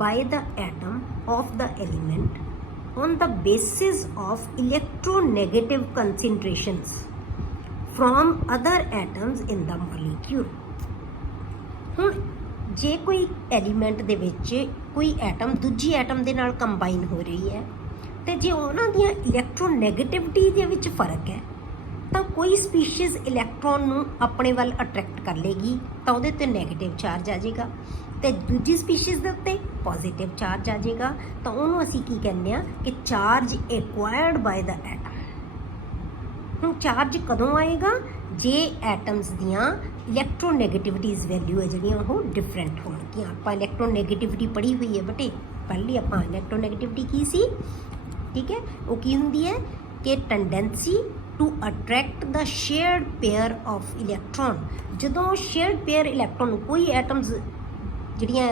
by the atom of the element on the basis of electronegative concentrations from other atoms in the molecule। ਹੁਣ ਜੇ ਕੋਈ ਐਲੀਮੈਂਟ ਦੇ ਵਿੱਚ ਕੋਈ ਐਟਮ ਦੂਜੀ ਐਟਮ ਦੇ ਨਾਲ ਕੰਬਾਈਨ ਹੋ ਰਹੀ ਹੈ ਤੇ ਜੇ ਉਹਨਾਂ ਦੀਆਂ ਇਲੈਕਟ੍ਰੋਨੈਗੇਟਿਵਿਟੀ ਦੇ ਵਿੱਚ ਫਰਕ ਹੈ ਤਾਂ ਕੋਈ ਸਪੀਸ਼ੀਜ਼ ਇਲੈਕਟ੍ਰੋਨ ਨੂੰ ਆਪਣੇ ਵੱਲ ਅਟਰੈਕਟ ਕਰ ਲੇਗੀ ਤਾਂ ਉਹਦੇ ਤੇ ਨੈਗੇਟਿਵ ਚਾਰਜ ਆ ਜਾਏਗਾ ਤੇ ਦੂਜੀ ਸਪੀਸ਼ੀਜ਼ ਦੇ ਉੱਤੇ ਪੋਜ਼ਿਟਿਵ ਚਾਰਜ ਆ ਜਾਏਗਾ, ਤਾਂ ਉਹਨੂੰ ਅਸੀਂ ਕੀ ਕਹਿੰਦੇ ਆ ਕਿ ਚਾਰਜ ਐਕਵਾਇਰਡ ਬਾਏ ਦਾ ਐਟਮ। ਹੁਣ ਚਾਰਜ ਕਦੋਂ ਆਏਗਾ ਜੇ ਐਟਮਸ ਦੀਆਂ ਇਲੈਕਟ੍ਰੋਨੈਗੇਟਿਵਿਟੀਜ਼ ਵੈਲਿਊ ਹੈ ਜਿਹੜੀਆਂ ਉਹ ਡਿਫਰੈਂਟ ਹੋਣਗੀਆਂ। ਆਪਾਂ ਇਲੈਕਟ੍ਰੋਨੈਗੇਟਿਵਿਟੀ ਪੜ੍ਹੀ ਹੋਈ ਹੈ ਬੇਟੇ, ਪਹਿਲੀ ਆਪਾਂ ਇਲੈਕਟ੍ਰੋਨੈਗੇਟਿਵਿਟੀ ਕੀ ਸੀ। ਠੀਕ ਹੈ, ਉਹ ਕੀ ਹੁੰਦੀ ਹੈ ਕਿ tendency to attract the shared pair of electron. ਜਦੋਂ ਸ਼ੇਅਰਡ ਪੇਅਰ ਇਲੈਕਟ੍ਰੋਨ ਕੋਈ ਐਟਮਸ ਜਿਹੜੀਆਂ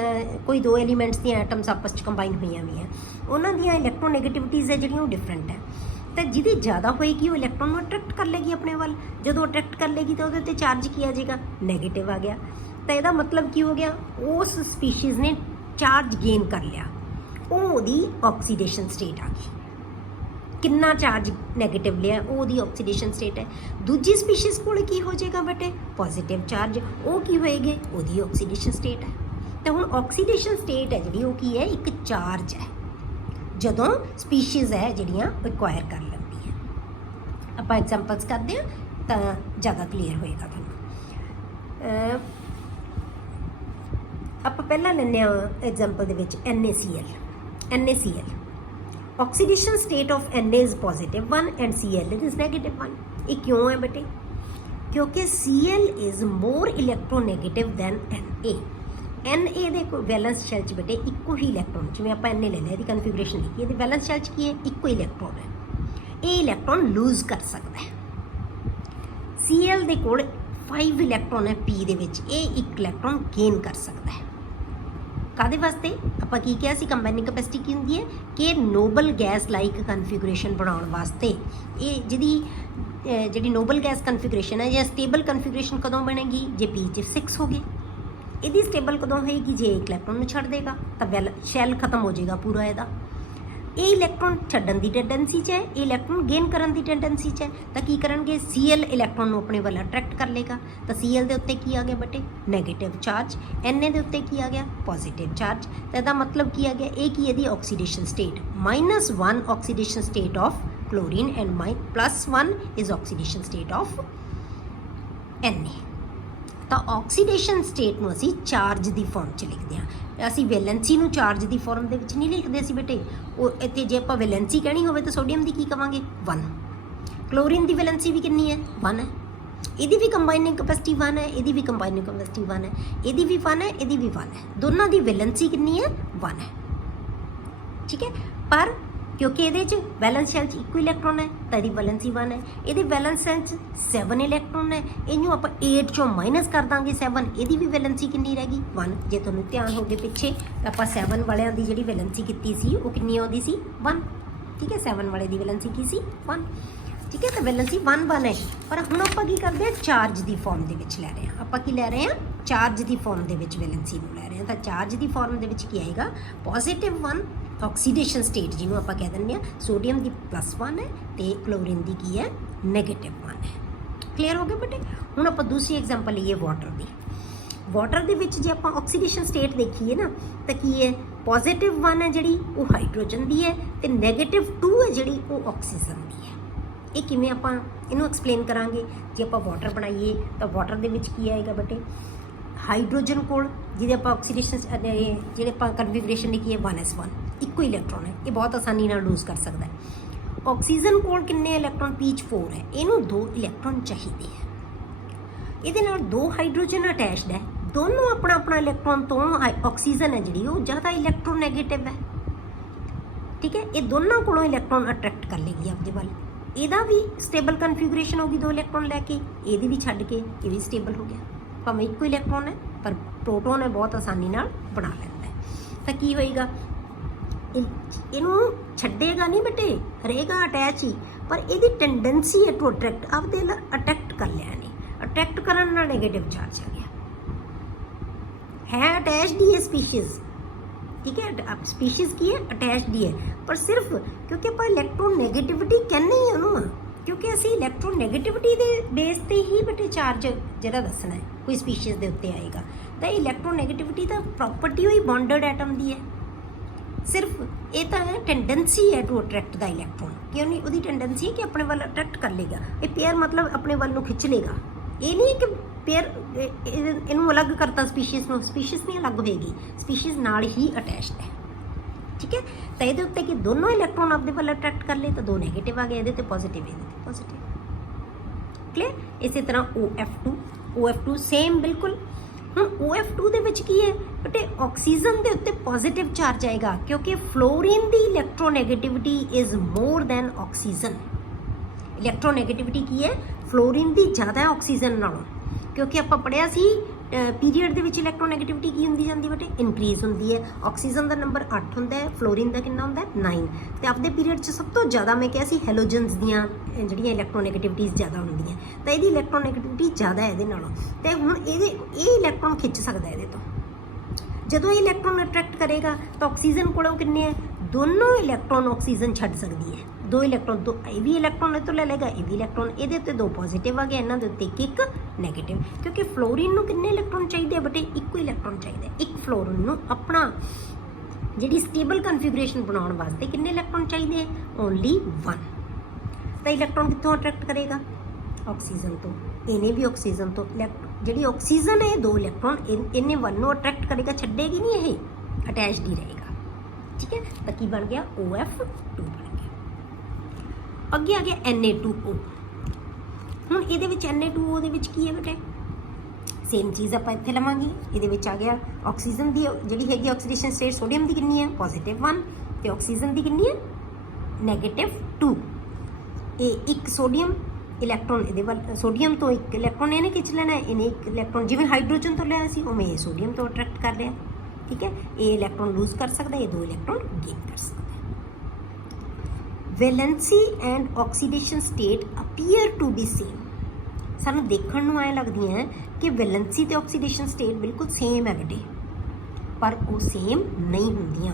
ਕੋਈ ਦੋ ਐਲੀਮੈਂਟਸ ਦੀਆਂ ਐਟਮਸ ਆਪਸ 'ਚ ਕੰਬਾਈਨ ਹੋਈਆਂ ਵੀ ਹੈ ਉਹਨਾਂ ਦੀਆਂ ਇਲੈਕਟ੍ਰੋਨੈਗੇਟਿਵਿਟੀਜ਼ ਹੈ ਜਿਹੜੀਆਂ ਉਹ ਡਿਫਰੈਂਟ ਹੈ, ਤਾਂ ਜਿਹਦੀ ਜ਼ਿਆਦਾ ਹੋਏਗੀ ਉਹ ਇਲੈਕਟ੍ਰੋਨ ਨੂੰ ਅਟਰੈਕਟ ਕਰ ਲੇਗੀ ਆਪਣੇ ਵੱਲ। ਜਦੋਂ ਅਟਰੈਕਟ ਕਰ ਲੇਗੀ ਤਾਂ ਉਹਦੇ 'ਤੇ ਚਾਰਜ ਕੀ ਆ ਜਾਏਗਾ ਨੈਗੇਟਿਵ ਆ ਗਿਆ। ਤਾਂ ਇਹਦਾ ਮਤਲਬ ਕੀ ਹੋ ਗਿਆ ਉਸ ਸਪੀਸ਼ੀਜ਼ ਨੇ ਚਾਰਜ ਗੇਨ ਕਰ ਲਿਆ, ਉਹ ਉਹਦੀ ਆਕਸੀਡੇਸ਼ਨ ਸਟੇਟ ਆ ਗਈ। ਕਿੰਨਾ ਚਾਰਜ ਨੈਗੇਟਿਵ ਲਿਆ ਉਹ ਉਹਦੀ ਆਕਸੀਡੇਸ਼ਨ ਸਟੇਟ ਹੈ। ਦੂਜੀ ਸਪੀਸ਼ੀਜ਼ ਕੋਲ ਕੀ ਹੋ ਜਾਏਗਾ ਬੇਟੇ ਪੋਜ਼ਿਟਿਵ ਚਾਰਜ, ਉਹ ਕੀ ਹੋਏਗੀ ਉਹਦੀ ਆਕਸੀਡੇਸ਼ਨ ਸਟੇਟ ਹੈ। ਤਾਂ ਹੁਣ ਆਕਸੀਡੇਸ਼ਨ ਸਟੇਟ ਹੈ ਜਿਹੜੀ ਉਹ ਕੀ ਹੈ ਇੱਕ ਚਾਰਜ ਹੈ ਜਦੋਂ ਸਪੀਸ਼ੀਜ਼ ਹੈ ਜਿਹੜੀਆਂ ਐਕਵਾਇਰ ਕਰ ਲੈਂਦੀਆਂ। ਆਪਾਂ ਐਗਜ਼ਾਮਪਲਸ ਕਰਦੇ ਹਾਂ ਤਾਂ ਜ਼ਿਆਦਾ ਕਲੀਅਰ ਹੋਏਗਾ ਤੁਹਾਨੂੰ। ਆਪਾਂ ਪਹਿਲਾਂ ਲੈਂਦੇ ਹਾਂ ਐਗਜ਼ਾਮਪਲ ਦੇ ਵਿੱਚ NaCl। Oxidation state of Na is +1 and Cl is -1। ਇਹ ਕਿਉਂ ਹੈ ਬੇਟੇ? ਕਿਉਂਕਿ Cl is more electronegative than Na। Na ਦੇ ਵੈਲੈਂਸ ਸ਼ੈਲ 'ਚ ਬੇਟੇ ਇੱਕੋ ਹੀ ਇਲੈਕਟ੍ਰੋਨ, ਜਿਵੇਂ ਆਪਾਂ Na ਲੈ ਲਿਆ ਇਹਦੀ ਕਨਫੀਗਰੇਸ਼ਨ ਲਿਖੀ, ਇਹਦੀ ਵੈਲੈਂਸ ਸ਼ੈਲ 'ਚ ਕੀ ਹੈ ਇੱਕੋ ਇਲੈਕਟ੍ਰੋਨ ਹੈ। ਇਹ ਇਲੈਕਟ੍ਰੋਨ ਲੂਜ਼ ਕਰ ਸਕਦਾ ਹੈ। Cl ਦੇ ਕੋਲ 5 ਇਲੈਕਟ੍ਰੋਨ ਹੈ P ਦੇ ਵਿੱਚ, ਇਹ ਇੱਕ ਇਲੈਕਟ੍ਰੋਨ ਗੇਨ ਕਰ ਸਕਦਾ ਹੈ। ਕਾਹਦੇ ਵਾਸਤੇ? ਆਪਾਂ ਕੀ ਕਿਹਾ ਸੀ ਕੰਬਾਈਨਿੰਗ ਕਪੈਸਿਟੀ ਕੀ ਹੁੰਦੀ ਹੈ ਕਿ ਨੋਬਲ ਗੈਸ ਲਾਈਕ ਕਨਫੀਗਰੇਸ਼ਨ ਬਣਾਉਣ ਵਾਸਤੇ ਇਹ ਜਿਹੜੀ ਨੋਬਲ ਗੈਸ ਕਨਫੀਗਰੇਸ਼ਨ ਹੈ ਜਾਂ ਸਟੇਬਲ ਕਨਫੀਗਰੇਸ਼ਨ ਕਦੋਂ ਬਣੇਗੀ ਜੇ P 'ਚ 6 ਹੋ ਗਏ। ਇਹਦੀ ਸਟੇਬਲ ਕਦੋਂ ਹੋਏਗੀ ਜੇ ਇੱਕ ਇਲੈਕਟ੍ਰੋਨ ਨੂੰ ਛੱਡ ਦੇਗਾ ਤਾਂ ਸ਼ੈਲ ਖਤਮ ਹੋ ਜਾਏਗਾ ਪੂਰਾ ਇਹਦਾ। ਇਹ ਇਲੈਕਟ੍ਰੋਨ ਛੱਡਣ ਦੀ ਟੈਂਡੈਂਸੀ 'ਚ ਹੈ, ਇਹ ਇਲੈਕਟ੍ਰੋਨ ਗੇਨ ਕਰਨ ਦੀ ਟੈਂਡੈਂਸੀ 'ਚ ਹੈ। ਤਾਂ ਕੀ ਕਰਨਗੇ, Cl ਇਲੈਕਟ੍ਰੋਨ ਨੂੰ ਆਪਣੇ ਵੱਲ ਅਟਰੈਕਟ ਕਰ ਲੇਗਾ। ਤਾਂ Cl ਦੇ ਉੱਤੇ ਕੀ ਆ ਗਿਆ ਬੇਟੇ, ਨੈਗੇਟਿਵ ਚਾਰਜ। Na ਦੇ ਉੱਤੇ ਕੀ ਆ ਗਿਆ, ਪੋਜ਼ਿਟਿਵ ਚਾਰਜ। ਤਾਂ ਇਹਦਾ ਮਤਲਬ ਕੀ ਆ ਗਿਆ, ਇਹ ਕੀ ਇਹਦੀ oxidation state, -1 oxidation state of chlorine and +1 is oxidation state of Na। ਤਾਂ ਆਕਸੀਡੇਸ਼ਨ ਸਟੇਟ ਨੂੰ ਅਸੀਂ ਚਾਰਜ ਦੀ ਫਾਰਮ 'ਚ ਲਿਖਦੇ ਹਾਂ। ਅਸੀਂ ਵੈਲੈਂਸੀ ਨੂੰ ਚਾਰਜ ਦੀ ਫਾਰਮ ਦੇ ਵਿੱਚ ਨਹੀਂ ਲਿਖਦੇ ਸੀ ਬੇਟੇ। ਉਹ ਇੱਥੇ ਜੇ ਆਪਾਂ ਵੈਲੈਂਸੀ ਕਹਿਣੀ ਹੋਵੇ ਤਾਂ ਸੋਡੀਅਮ ਦੀ ਕੀ ਕਵਾਂਗੇ, 1। ਕਲੋਰੀਨ ਦੀ ਵੈਲੈਂਸੀ ਵੀ ਕਿੰਨੀ ਹੈ, 1 ਹੈ। ਇਹਦੀ ਵੀ ਕੰਬਾਈਨਿੰਗ ਕਪੈਸਿਟੀ 1 ਹੈ, ਇਹਦੀ ਵੀ ਕੰਬਾਈਨਿੰਗ ਕਪੈਸਿਟੀ 1 ਹੈ, ਇਹਦੀ ਵੀ 1 ਹੈ, ਇਹਦੀ ਵੀ 1 ਹੈ। ਦੋਨਾਂ ਦੀ ਵੈਲੈਂਸੀ ਕਿੰਨੀ ਹੈ, 1 ਹੈ। ਠੀਕ ਹੈ, ਪਰ ਕਿਉਂਕਿ ਇਹਦੇ 'ਚ ਵੈਲੈਂਸ ਸ਼ੈਲ 'ਚ ਇੱਕੋ ਇਲੈਕਟ੍ਰੋਨ ਹੈ ਤਾਂ ਇਹਦੀ ਵੈਲੈਂਸੀ 1 ਹੈ। ਇਹਦੇ ਵੈਲੈਂਸ ਸ਼ੈਲ 'ਚ 7 ਇਲੈਕਟ੍ਰੋਨ ਹੈ, ਇਹਨੂੰ ਆਪਾਂ 8 ਚੋਂ ਮਾਈਨਸ ਕਰ ਦਾਂਗੇ 7, ਇਹਦੀ ਵੀ ਵੈਲੈਂਸੀ ਕਿੰਨੀ ਰਹਿ ਗਈ, 1। ਜੇ ਤੁਹਾਨੂੰ ਧਿਆਨ ਹੋਵੇ ਪਿੱਛੇ ਤਾਂ ਆਪਾਂ 7 ਵਾਲਿਆਂ ਦੀ ਜਿਹੜੀ ਵੈਲੈਂਸੀ ਕੀਤੀ ਸੀ ਉਹ ਕਿੰਨੀ ਆਉਂਦੀ ਸੀ, 1। ਠੀਕ ਹੈ, 7 ਵਾਲੇ ਦੀ ਵੈਲੈਂਸੀ ਕੀ ਸੀ, 1। ਠੀਕ ਹੈ, ਤਾਂ ਵੈਲੈਂਸੀ 1 ਹੈ। ਪਰ ਹੁਣ ਆਪਾਂ ਕੀ ਕਰਦੇ ਹਾਂ, ਚਾਰਜ ਦੀ ਫਾਰਮ ਦੇ ਵਿੱਚ ਲੈ ਰਹੇ ਹਾਂ। ਆਪਾਂ ਕੀ ਲੈ ਰਹੇ ਹਾਂ, ਚਾਰਜ ਦੀ ਫਾਰਮ ਦੇ ਵਿੱਚ ਵੈਲੈਂਸੀ ਨੂੰ ਲੈ ਰਹੇ ਹਾਂ। ਤਾਂ ਚਾਰਜ ਦੀ ਫਾਰਮ ਦੇ ਵਿੱਚ ਕੀ ਆਏਗਾ, +1 ਆਕਸੀਡੇਸ਼ਨ ਸਟੇਟ ਜਿਹਨੂੰ ਆਪਾਂ ਕਹਿ ਦਿੰਦੇ ਹਾਂ। ਸੋਡੀਅਮ ਦੀ +1 ਹੈ ਤੇ ਕਲੋਰੀਨ ਦੀ ਕੀ ਹੈ, -1 ਹੈ। ਕਲੀਅਰ ਹੋ ਗਿਆ ਬੇਟੇ। ਹੁਣ ਆਪਾਂ ਦੂਸਰੀ ਐਗਜ਼ਾਮਪਲ ਲਈਏ ਵਾਟਰ ਦੀ। ਵਾਟਰ ਦੇ ਵਿੱਚ ਜੇ ਆਪਾਂ ਆਕਸੀਡੇਸ਼ਨ ਸਟੇਟ ਦੇਖੀਏ ਨਾ ਤਾਂ ਕੀ ਹੈ, +1 ਹੈ ਜਿਹੜੀ ਉਹ ਹਾਈਡਰੋਜਨ ਦੀ ਹੈ ਤੇ -2 ਹੈ ਜਿਹੜੀ ਉਹ ਆਕਸੀਜਨ ਦੀ ਹੈ। ਇਹ ਕਿਵੇਂ ਆਪਾਂ ਇਹਨੂੰ ਐਕਸਪਲੇਨ ਕਰਾਂਗੇ। ਜੇ ਆਪਾਂ ਵਾਟਰ ਬਣਾਈਏ ਤਾਂ ਵਾਟਰ ਦੇ ਵਿੱਚ ਕੀ ਆਏਗਾ ਬੇਟੇ, ਹਾਈਡਰੋਜਨ ਕੋਲ ਜਿਹਦੇ ਆਪਾਂ ਆਕਸੀਡੇਸ਼ਨ ਜਿਹੜੇ ਆਪਾਂ ਕਨਫੀਗਰੇਸ਼ਨ ਲਿਖੀ ਹੈ 1s1, ਇੱਕੋ ਇਲੈਕਟ੍ਰੋਨ ਹੈ, ਇਹ ਬਹੁਤ ਆਸਾਨੀ ਨਾਲ ਲੂਜ਼ ਕਰ ਸਕਦਾ ਹੈ। ਆਕਸੀਜਨ ਕੋਲ ਕਿੰਨੇ ਇਲੈਕਟ੍ਰੋਨ, P 'ਚ 4 ਹੈ, ਇਹਨੂੰ 2 ਇਲੈਕਟ੍ਰੋਨ ਚਾਹੀਦੇ ਹੈ। ਇਹਦੇ ਨਾਲ 2 ਹਾਈਡਰੋਜਨ ਅਟੈਚਡ ਹੈ, ਦੋਨੋਂ ਆਪਣਾ ਆਪਣਾ ਇਲੈਕਟ੍ਰੋਨ ਤੋਂ ਆਕਸੀਜਨ ਹੈ ਜਿਹੜੀ ਉਹ ਜ਼ਿਆਦਾ ਇਲੈਕਟ੍ਰੋਨੈਗੇਟਿਵ ਹੈ। ਠੀਕ ਹੈ, ਇਹ ਦੋਨਾਂ ਕੋਲੋਂ ਇਲੈਕਟ੍ਰੋਨ ਅਟਰੈਕਟ ਕਰ ਲੇਗੀ ਆਪਦੇ ਵੱਲ। ਇਹਦਾ ਵੀ ਸਟੇਬਲ ਕਨਫੀਗਰੇਸ਼ਨ ਹੋਗੀ 2 ਇਲੈਕਟ੍ਰੋਨ ਲੈ ਕੇ, ਇਹਦੀ ਵੀ ਛੱਡ ਕੇ ਇਹ ਵੀ ਸਟੇਬਲ ਹੋ ਗਿਆ। ਭਾਵੇਂ ਇੱਕੋ ਇਲੈਕਟ੍ਰੋਨ ਹੈ ਪਰ ਪ੍ਰੋਟੋਨ ਹੈ, ਬਹੁਤ ਆਸਾਨੀ ਨਾਲ ਬਣਾ ਲੈਂਦਾ ਹੈ। ਤਾਂ ਕੀ ਹੋਏਗਾ, ਇਹਨੂੰ ਛੱਡੇਗਾ ਨਹੀਂ ਬੇਟੇ, ਰਹੇਗਾ ਅਟੈਚ ਹੀ, ਪਰ ਇਹਦੀ ਟੈਂਡੈਂਸੀ ਹੈ ਟੂ ਅਟਰੈਕਟ, ਆਪਦੇ ਨਾਲ ਅਟਰੈਕਟ ਕਰ ਲਿਆ ਨੇ। ਅਟਰੈਕਟ ਕਰਨ ਨਾਲ ਨੈਗੇਟਿਵ ਚਾਰਜ ਆ ਗਿਆ, ਹੈ ਅਟੈਚਡ ਹੀ ਹੈ ਸਪੀਸ਼ੀਜ਼। ਠੀਕ ਹੈ, ਸਪੀਸ਼ੀਜ਼ ਕੀ ਹੈ, ਅਟੈਚਡ ਹੀ ਹੈ, ਪਰ ਸਿਰਫ ਕਿਉਂਕਿ ਆਪਾਂ ਇਲੈਕਟ੍ਰੋਨ ਨੈਗੇਟਿਵਿਟੀ ਕਹਿੰਦੇ ਹੀ ਉਹਨੂੰ, ਕਿਉਂਕਿ ਅਸੀਂ ਇਲੈਕਟ੍ਰੋਨ ਨੈਗੇਟਿਵਿਟੀ ਦੇ ਬੇਸ ਤੇ ਹੀ ਬੇਟੇ ਚਾਰਜ ਜਿਹੜਾ ਦੱਸਣਾ ਹੈ ਕੋਈ ਸਪੀਸ਼ੀਜ਼ ਦੇ ਉੱਤੇ ਆਏਗਾ। ਤਾਂ ਇਲੈਕਟ੍ਰੋਨ ਨੈਗੇਟਿਵਿਟੀ ਦਾ ਪ੍ਰੋਪਰਟੀ ਹੋਈ ਬੌਂਡਡ ਐਟਮ ਦੀ ਹੈ। ਸਿਰਫ ਇਹ ਤਾਂ ਟੈਂਡੈਂਸੀ ਹੈ ਟੂ ਅਟਰੈਕਟ ਦਾ ਇਲੈਕਟ੍ਰੋਨ, ਕਿਉਂ ਨਹੀਂ, ਉਹਦੀ ਟੈਂਡੈਂਸੀ ਹੈ ਕਿ ਆਪਣੇ ਵੱਲ ਅਟਰੈਕਟ ਕਰ ਲੇਗਾ। ਇਹ ਪੇਅਰ ਮਤਲਬ ਆਪਣੇ ਵੱਲ ਨੂੰ ਖਿੱਚ ਲੇਗਾ, ਇਹ ਨਹੀਂ ਕਿ ਪੇਅਰ ਇਹਨੂੰ ਅਲੱਗ ਕਰਤਾ ਸਪੀਸ਼ੀਜ਼ ਨੂੰ, ਸਪੀਸ਼ੀਜ਼ ਨਹੀਂ ਅਲੱਗ ਹੋਏਗੀ, ਸਪੀਸ਼ੀਜ਼ ਨਾਲ ਹੀ ਅਟੈਚਡ ਹੈ। ਠੀਕ ਹੈ, ਤਾਂ ਇਹਦੇ ਉੱਤੇ ਕਿ ਦੋਨੋਂ ਇਲੈਕਟ੍ਰੋਨ ਆਪਦੇ ਵੱਲ ਅਟਰੈਕਟ ਕਰ ਲਏ ਤਾਂ 2 ਨੈਗੇਟਿਵ ਆ ਗਏ, ਇਹਦੇ ਤੇ ਪੋਜ਼ਿਟਿਵ, ਇਹਦੇ ਤੇ ਪੋਜ਼ਿਟਿਵ। ਕਲੀਅਰ। ਇਸੇ ਤਰ੍ਹਾਂ OF2 ਸੇਮ ਬਿਲਕੁਲ। ਹੁਣ OF2 ਦੇ ਵਿੱਚ ਕੀ ਹੈ ਬੇਟੇ, ਆਕਸੀਜਨ ਦੇ ਉੱਤੇ ਪੋਜ਼ਿਟਿਵ ਚਾਰਜ ਆਏਗਾ ਕਿਉਂਕਿ fluorine the ਇਲੈਕਟ੍ਰੋਨੈਗੇਟਿਵਿਟੀ is more than oxygen. ਇਲੈਕਟ੍ਰੋਨੈਗੇਟਿਵਿਟੀ ਕੀ ਹੈ, ਫਲੋਰੀਨ ਦੀ ਜ਼ਿਆਦਾ ਹੈ ਆਕਸੀਜਨ ਨਾਲੋਂ, ਕਿਉਂਕਿ ਆਪਾਂ ਪੜ੍ਹਿਆ ਸੀ ਪੀਰੀਅਡ ਦੇ ਵਿੱਚ ਇਲੈਕਟ੍ਰੋਨੈਗੇਟਿਵਿਟੀ ਕੀ ਹੁੰਦੀ ਜਾਂਦੀ ਬੇਟੇ, ਇਨਕਰੀਜ਼ ਹੁੰਦੀ ਹੈ। ਆਕਸੀਜਨ ਦਾ ਨੰਬਰ 8 ਹੁੰਦਾ ਹੈ, ਫਲੋਰੀਨ ਦਾ ਕਿੰਨਾ ਹੁੰਦਾ ਹੈ, 9। ਤੇ ਆਪਦੇ ਪੀਰੀਅਡ 'ਚ ਸਭ ਤੋਂ ਜ਼ਿਆਦਾ ਮੈਂ ਕਿਹਾ ਸੀ ਹੈਲੋਜਨਸ ਦੀਆਂ ਜਿਹੜੀਆਂ ਇਲੈਕਟ੍ਰੋਨੈਗੇਟਿਵਿਟੀਜ਼ ਜ਼ਿਆਦਾ ਹੁੰਦੀਆਂ, ਤਾਂ ਇਹਦੀ ਇਲੈਕਟ੍ਰੋਨੈਗੇਟਿਵਿਟੀ ਜ਼ਿਆਦਾ ਹੈ ਇਹਦੇ ਨਾਲੋਂ। ਤੇ ਹੁਣ ਇਹ ਇਲੈਕਟ੍ਰੋਨ ਖਿੱਚ ਸਕਦਾ ਇਹਦੇ ਤੋਂ। ਜਦੋਂ ਇਹ ਇਲੈਕਟ੍ਰੋਨ ਅਟਰੈਕਟ ਕਰੇਗਾ ਤਾਂ ਆਕਸੀਜਨ ਕੋਲੋਂ ਕਿੰਨੇ ਹੈ, ਦੋਨੋਂ ਇਲੈਕਟ੍ਰੋਨ ਆਕਸੀਜਨ ਛੱਡ ਸਕਦੀ ਹੈ। 2 ਇਲੈਕਟ੍ਰੋਨ ਤੋਂ ਇਹ ਵੀ ਇਲੈਕਟ੍ਰੋਨ ਇਹ ਤੋਂ ਲੈ ਲੇਗਾ, ਇਹ ਵੀ ਇਲੈਕਟ੍ਰੋਨ, ਇਹਦੇ ਉੱਤੇ 2 ਪੋਜ਼ਿਟਿਵ ਆ ਗਏ, ਇਹਨਾਂ ਦੇ ਉੱਤੇ ਇੱਕ ਨੈਗੇਟਿਵ। ਕਿਉਂਕਿ ਫਲੋਰੀਨ ਨੂੰ ਕਿੰਨੇ ਇਲੈਕਟ੍ਰੋਨ ਚਾਹੀਦੇ ਆ ਬੇਟੇ, ਇੱਕੋ ਇਲੈਕਟ੍ਰੋਨ ਚਾਹੀਦਾ। ਇੱਕ ਫਲੋਰੀਨ ਨੂੰ ਆਪਣਾ ਜਿਹੜੀ ਸਟੇਬਲ ਕਨਫੀਗਰੇਸ਼ਨ ਬਣਾਉਣ ਵਾਸਤੇ ਕਿੰਨੇ ਇਲੈਕਟ੍ਰੋਨ ਚਾਹੀਦੇ ਹੈ, ਓਨਲੀ 1। ਤਾਂ ਇਲੈਕਟ੍ਰੋਨ ਕਿੱਥੋਂ ਅਟਰੈਕਟ ਕਰੇਗਾ, ਆਕਸੀਜਨ ਤੋਂ। ਇਹਨੇ ਵੀ ਆਕਸੀਜਨ ਤੋਂ ਜਿਹੜੀ ਆਕਸੀਜਨ ਹੈ 2 ਇਲੈਕਟ੍ਰੋਨ ਇਹਨੇ 1 ਨੂੰ ਅਟਰੈਕਟ ਕਰੇਗਾ, ਛੱਡੇਗੀ ਨਹੀਂ, ਇਹ ਅਟੈਚਡ ਹੀ ਰਹੇਗਾ। ਠੀਕ ਹੈ, ਤਾਂ ਕੀ ਬਣ ਗਿਆ, OF2 ਬਣ ਗਿਆ। ਅੱਗੇ ਆ ਗਿਆ Na2O। ਹੁਣ ਇਹਦੇ ਵਿੱਚ Na2O ਦੇ ਵਿੱਚ ਕੀ ਹੈ ਬੇਟੇ, ਸੇਮ ਚੀਜ਼ ਆਪਾਂ ਇੱਥੇ ਲਵਾਂਗੇ। ਇਹਦੇ ਵਿੱਚ ਆ ਗਿਆ ਆਕਸੀਜਨ ਦੀ ਜਿਹੜੀ ਹੈਗੀ ਆਕਸੀਡੇਸ਼ਨ ਸਟੇਟ, ਸੋਡੀਅਮ ਦੀ ਕਿੰਨੀ ਹੈ, +1 ਤੇ ਆਕਸੀਜਨ ਦੀ ਕਿੰਨੀ ਹੈ, -2। ਇਹ ਇੱਕ ਸੋਡੀਅਮ ਇਲੈਕਟ੍ਰੋਨ ਇਹਦੇ ਵੱਲ, ਸੋਡੀਅਮ ਤੋਂ ਇੱਕ ਇਲੈਕਟ੍ਰੋਨ ਇਹਨੇ ਖਿੱਚ ਲੈਣਾ, ਇਹਨੇ ਇੱਕ ਇਲੈਕਟ੍ਰੋਨ ਜਿਵੇਂ ਹਾਈਡਰੋਜਨ ਤੋਂ ਲਿਆ ਸੀ ਉਵੇਂ ਇਹ ਸੋਡੀਅਮ ਤੋਂ ਅਟਰੈਕਟ ਕਰ ਰਿਹਾ। ਠੀਕ ਹੈ, ਇਹ ਇਲੈਕਟ੍ਰੋਨ ਲੂਜ਼ ਕਰ ਸਕਦਾ, ਇਹ 2 ਇਲੈਕਟ੍ਰੋਨ ਗੇਨ ਕਰ ਸਕਦਾ। Valency and oxidation state appear to be same. ਸਾਨੂੰ ਦੇਖਣ ਨੂੰ ਐਂ ਲੱਗਦੀਆਂ ਕਿ ਵੈਲੈਂਸੀ ਤੇ ਆਕਸੀਡੇਸ਼ਨ ਸਟੇਟ ਬਿਲਕੁਲ ਸੇਮ ਹੈ ਬੇਟੇ, ਪਰ ਉਹ ਸੇਮ ਨਹੀਂ ਹੁੰਦੀਆਂ।